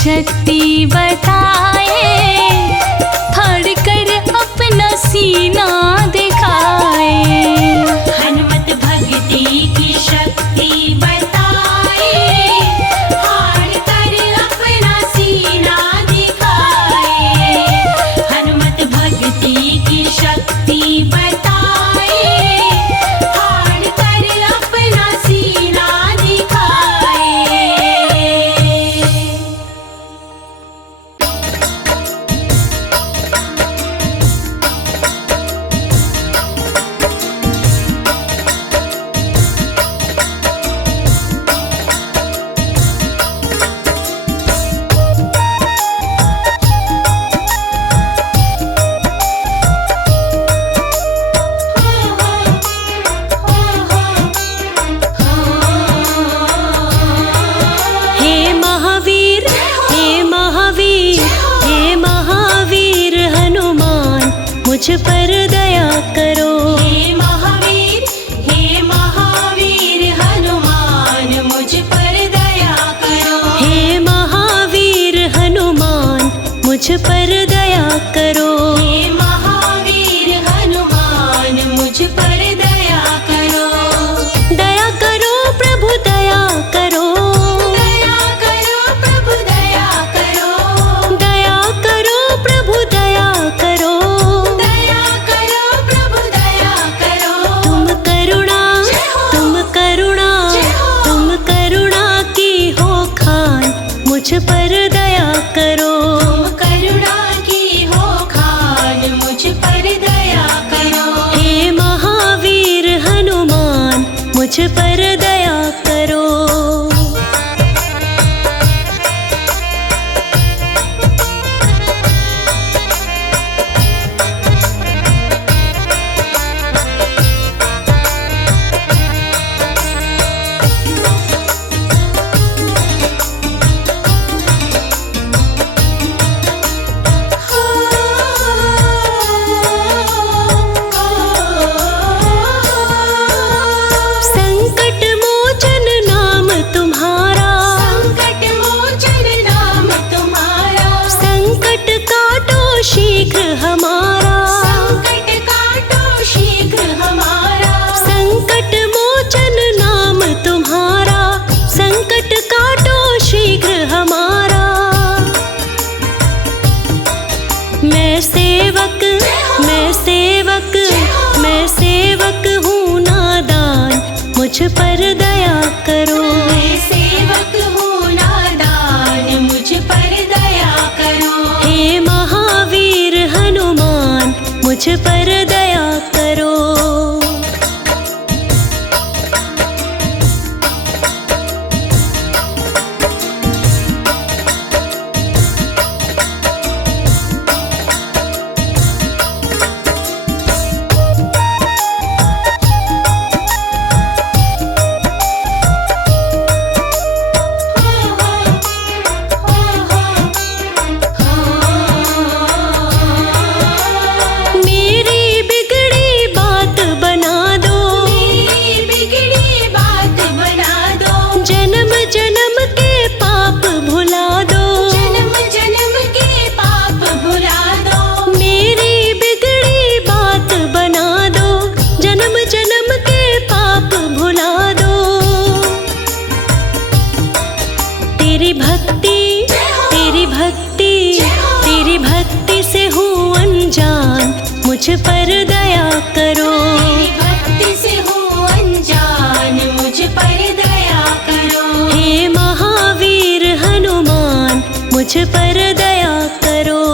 शक्ति बताए, फाड़ कर अपना सीना दिखाए। हनुमत भक्ति की शक्ति बताए, फाड़ कर अपना सीना दिखाए। हनुमत भक्ति की शक्ति बताए, फाड़ कर अपना सीना दिखाए। हे महावीर, हे महावीर, हे महावीर हनुमान, मुझ पर दया करो। हे महावीर, हे महावीर हनुमान, मुझ पर दया करो। हे महावीर हनुमान, मुझ पर दया करो। हे महावीर हनुमान, मुझ पर दया करो। दया करो प्रभु दया करो। दया करो प्रभु दया करो। दया करो प्रभु दया करो। दया करो प्रभु दया करो। तुम करुणा, तुम करुणा, तुम करुणा की हो खान, मुझ पर दया करो। तुम करुणा की हो खान, मुझ पर दया करो। हे महावीर हनुमान, मुझ पर दया करो। संकट मोचन नाम तुम्हारा, संकट मोचन नाम तुम्हारा। संकट काटो शीघ्र हमारा। संकट काटो शीघ्र हमारा। संकट मोचन नाम तुम्हारा, संकट काटो शीघ्र हमारा। मैं सेवक, मैं सेवक, मैं सेवक हूँ नादान, मुझ पर दया करो। मैं सेवक हूँ नादान, मुझ पर दया करो। हे महावीर हनुमान, मुझ पर दया करो। मेरी बिगड़ी बात बना दो। मेरी बिगड़ी बात बना दो। जन्म जन्म के पाप भुला दो। जन्म जन्म के पाप भुला दो। मेरी बिगड़ी बात बना दो। जन्म जन्म के पाप भुला दो। तेरी भक्ति, तेरी भक्ति, तेरी भक्ति से हूँ अनजान, मुझ पर दया करो। तेरी भक्ति से हूँ अनजान, मुझ पर दया करो। हे महावीर हनुमान, मुझ पर दया करो।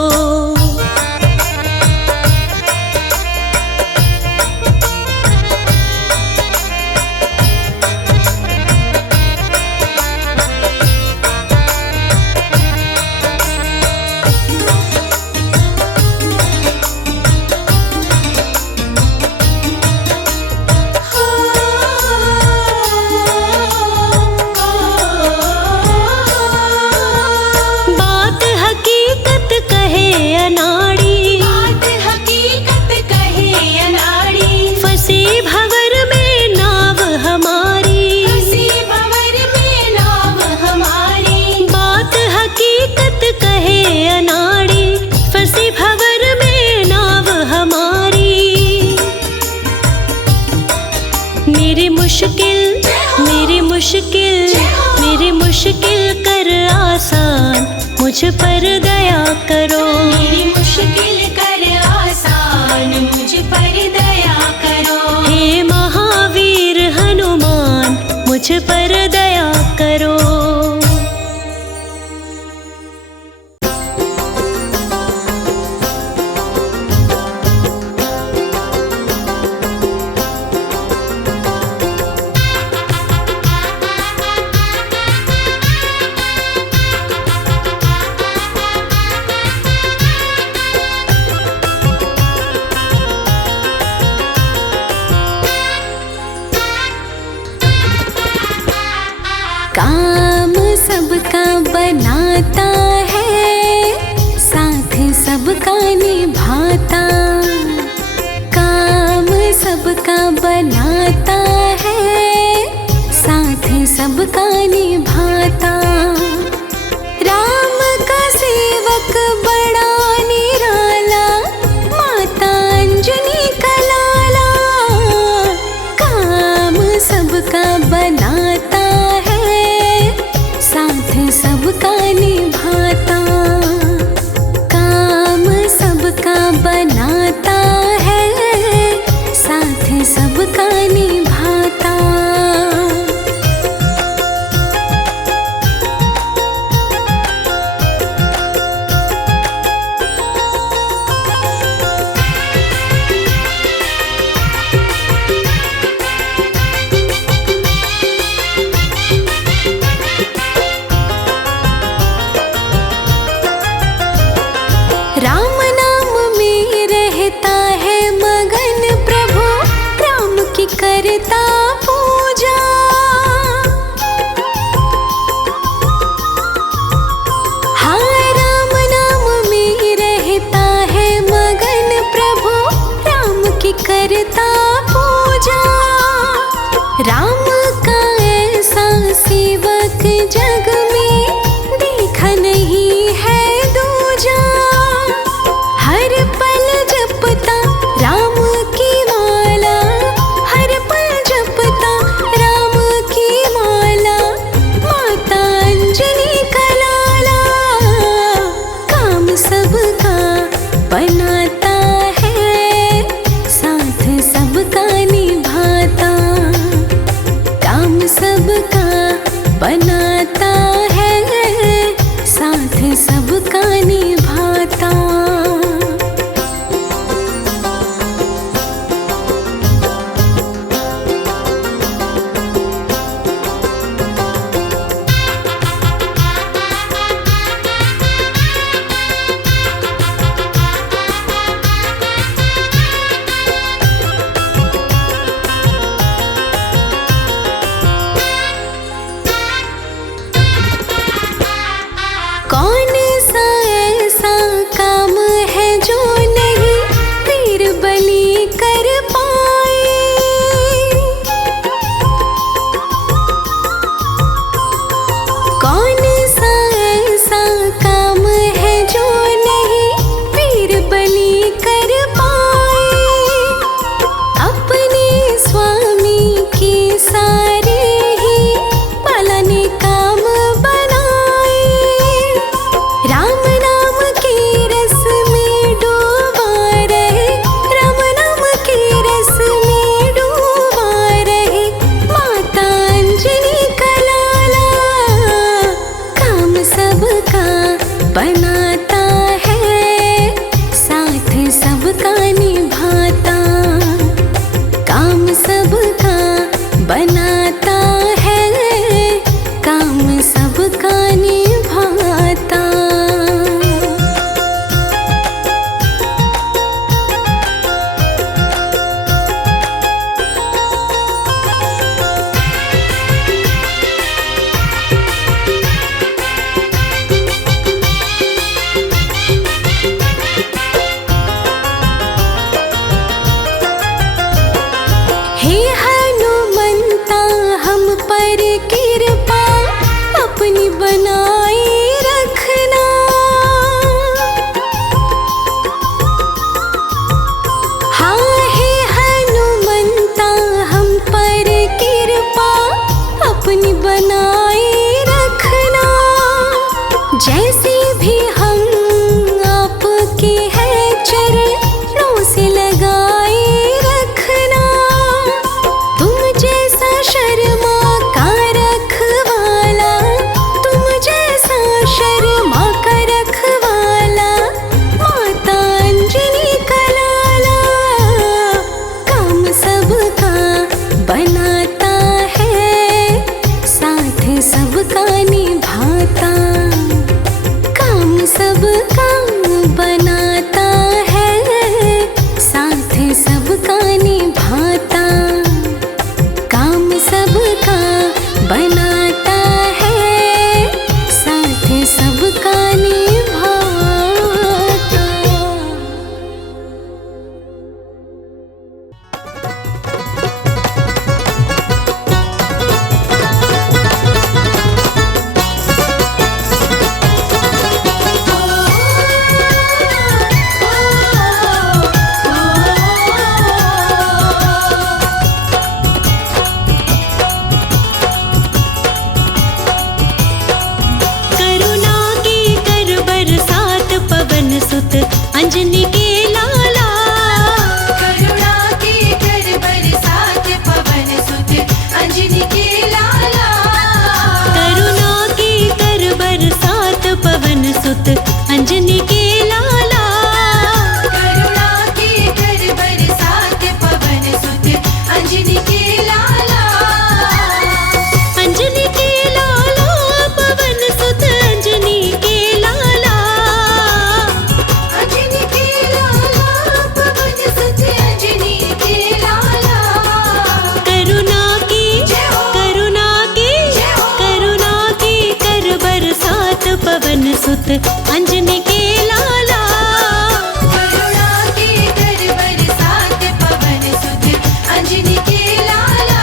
मुझ पर दया करो। मेरी मुश्किल कर आसान मुझ पर दया करो। हे महावीर हनुमान मुझ पर दया करो। काम सबका बनाता है, साथ सबका निभाता। काम सबका बनाता है, साथ सबका निभाता। राम का सेवक बड़ा निराला, माता अंजनी का लाला। काम सबका बनाता है, साथ सबका निभाता। काम सबका बनाता है, साथ सबका निभाता। राम नाम में रहता है मगन प्रभु, राम की करता पूजा। हाँ, राम नाम में रहता है मगन प्रभु, राम की करता पूजा। राम का ऐसा सेवक जग में देखा नहीं है दूजा। हर पल जपता राम की माला, हर पल जपता राम की माला। माता अंजनी का लाला, काम सबका बनाता है, साथ सबका निभाता। काम सबका बनाता है, साथ सबका निभाता। कौन सा ऐसा काम है जो नहीं वीर बलि कर पाए। कौन सा ऐसा काम है जो नहीं वीर बलि कर पाए। अपने स्वामी के सारे ही पालने काम बनाए। राम नाम के रस में डूबा रहे, राम नाम के रस में डूबा रहे। माता अंजनी का लाला, काम सबका बनाता है, साथ सबका निभाता। काम सबका बनाता है, काम सबका निभाता। हे हनुमंता हम पर कृपा अपनी बनाए रखना। हाँ, हे हनुमंता हम पर कृपा अपनी बनाए रखना। जैसे भी सुत अंजनी के लाला। करुणा के कर बरसात पवन सुत अंजनी के लाला।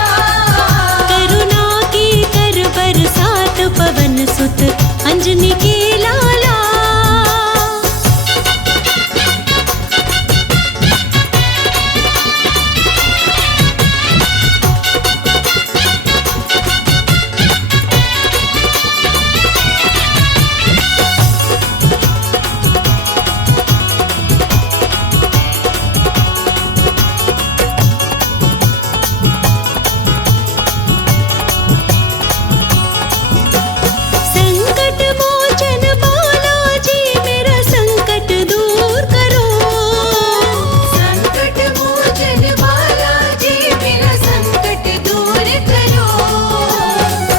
करुणा की कर बरसात पवन सुत अंजनी के लाला। संकट मोचन बालाजी मेरा संकट दूर करो। संकट मोचन बालाजी मेरा संकट दूर करो।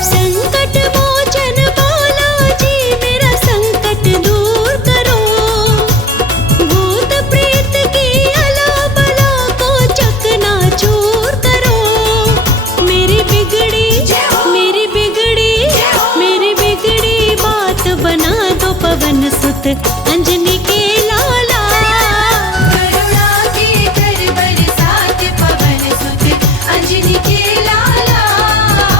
संकट मोचन बालाजी मेरा संकट दूर करो। भूत प्रेत की अला बला को चकनाचूर करो। मेरी बिगड़ी बात बना दो पवन सुत अंजनी के लाला। करुणा के कर बरसात पवन सुत अंजनी के लाला।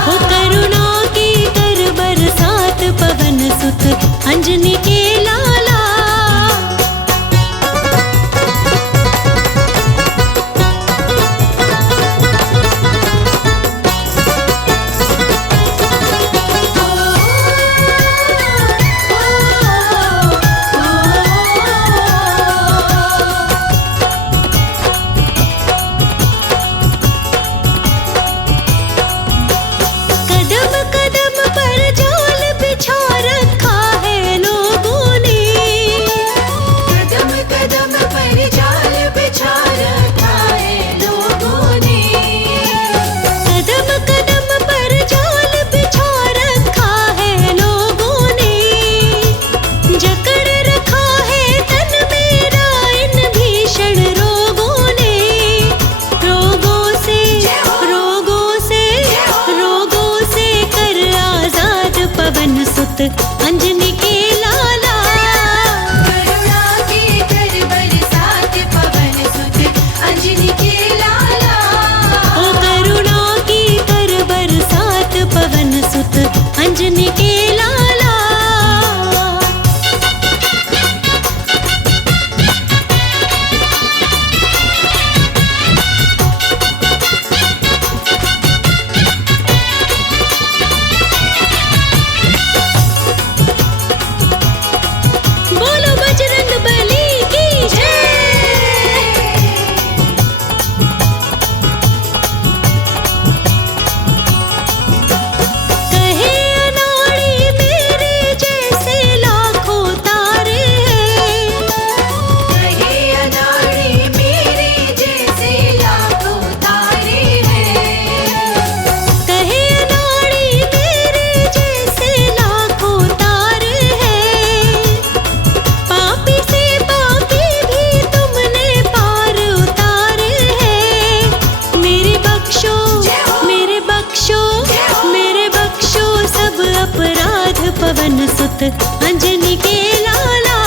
हो करुणा की कर बरसात पवन सुत अंजनी के लाला। कदम कदम पर जाल बिछा रखा है लोगों ने। कदम कदम पर जाल बिछा रखा है लोगों ने। कदम कदम पर जाल बिछा रखा है लोगों ने। जकड़ रखा है तन मेरा इन भीषण रोगों ने। रोगों से कर आजाद पवन सुत अंजनी के लाला। करुणा के कर बरसात पवन सुत अंजनी के लाला। ओ करुणा की कर बरसात पवन सुत अंजनी के लाला। बोलो बजरंग बली की जय। कहे अनाड़ी मेरे जैसे लाखों तारे हैं। कहे अनाड़ी मेरे जैसे लाखों तारे हैं। कहे अनाड़ी मेरे जैसे लाखों तारे हैं। पापी से पापी भी तुमने पार उतारे हैं। मेरे बख्शो सब अपराध पवन सुत अंजनी के लाला।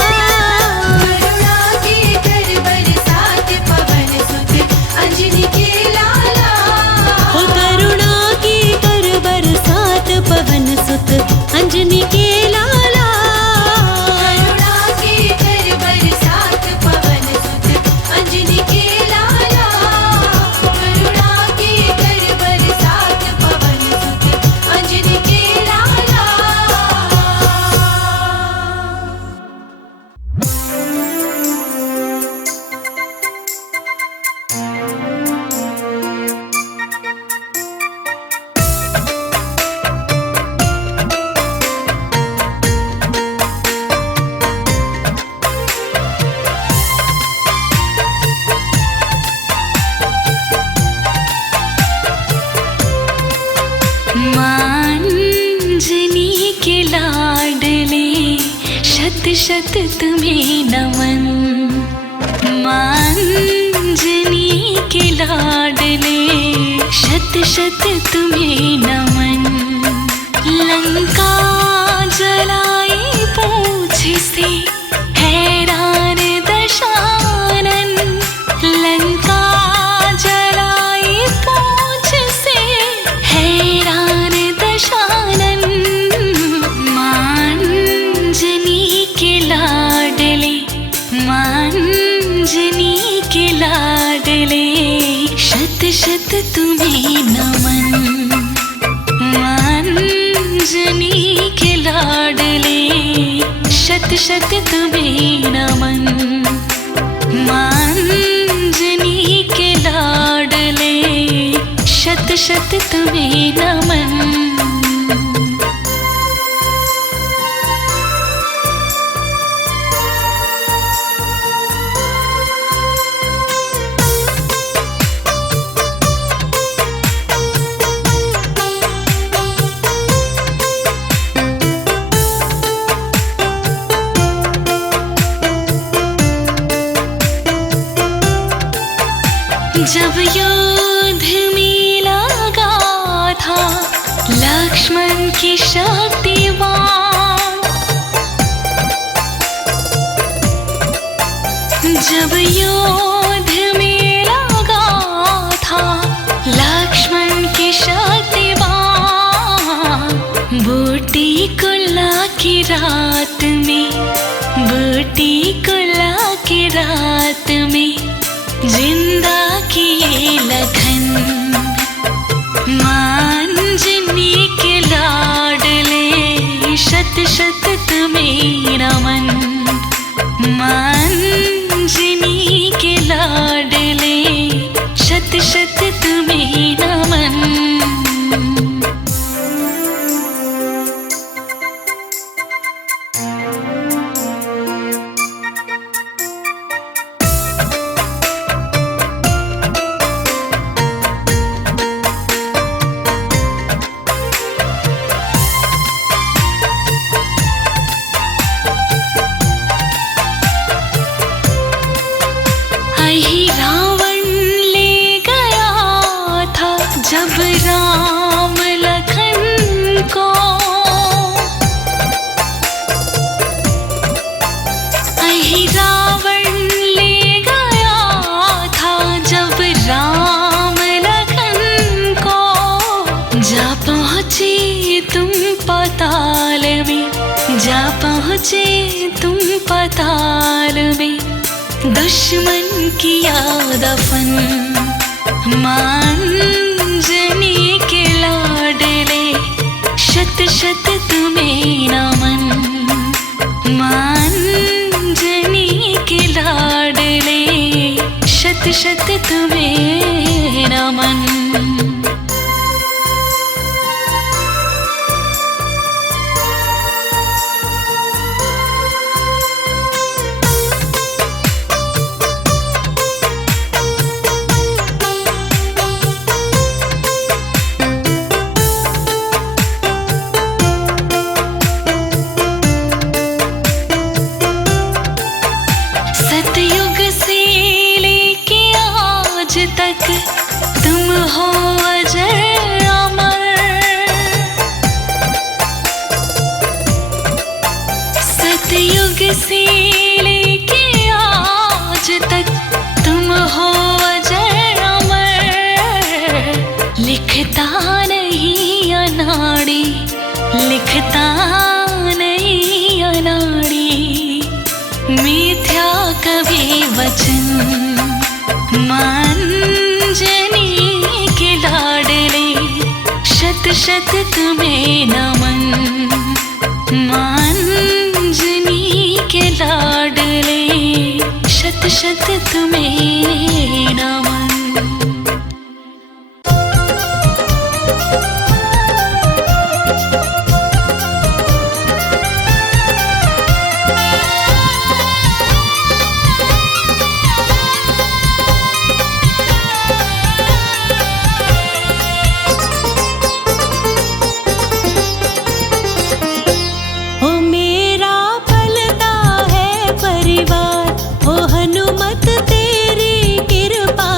करुणा के कर बरसात पवन सुत अंजनी के लाला। हो करुणा की कर बरसात पवन सुत अंजनी के लाला। करुणा के कर बरसात पवन सुत अंजनी के लाला। करुणा के कर बरसात पवन सुत अंजनी के लाला। मांजनी के लाडले शत शत तुम्हें नमन। मांजनी के लाडले शत शत तुम्हें नमन। लंका जलाई पूछ तुझसे हैरान दशानन, लंका जलाई पूछ से हैरान दशानन। मांजनी के लाडले, मांजनी के लाडले, शत शत तुम्हें नमन। मांजनी के लाडले, शत शत तुम्हें नमन। मांजनी के लाडले, शत शत तुम्हें नमन। जब युद्ध में लगा था लक्ष्मण की शक्तिवान, जब युद्ध में लगा था लक्ष्मण की शक्तिवान, बूटी कुल्ला की रात में, बूटी कुल्ला की रात में जिंदा किए लखन। मांजनी के लाडले, शत शत तुम्हें नमन। मांजनी के लाडले, शत शत तुम्हें नमन। रावण ले गया था जब राम लखन को, रावण ले गया था जब राम लखन को। जा पहुँचे तुम पाताल में, जा पहुँचे तुम पाताल में, दुश्मन किया दफन। मांजनी के लाडले, शत शत तुम्हें नमन। मांजनी के लाडले, शत शत तुम्हें नमन। सतयुग से लेके आज तक तुम हो अजर अमर। सतयुग से लेके आज तक तुम हो अजर अमर। लिखता नहीं अनाड़ी, लिखता नहीं अनाड़ी, मिथ्या कभी वचन। मांजनी के लाडले, शत शत तुम्हें नमन। मांजनी के लाडले, शत शत तुम्हें नमन। परिवार, ओ हनुमत तेरी कृपा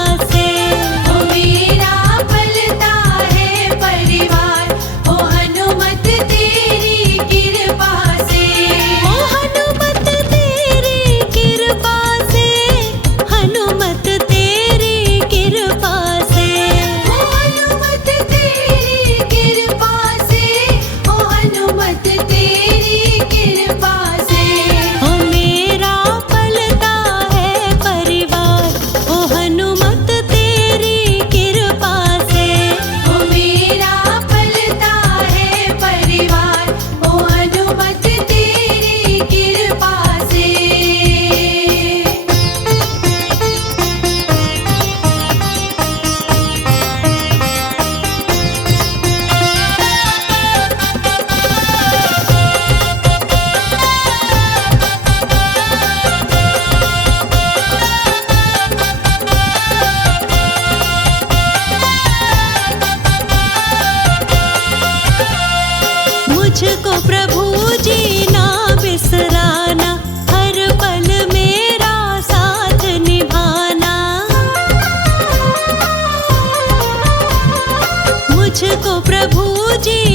मुझको प्रभु जी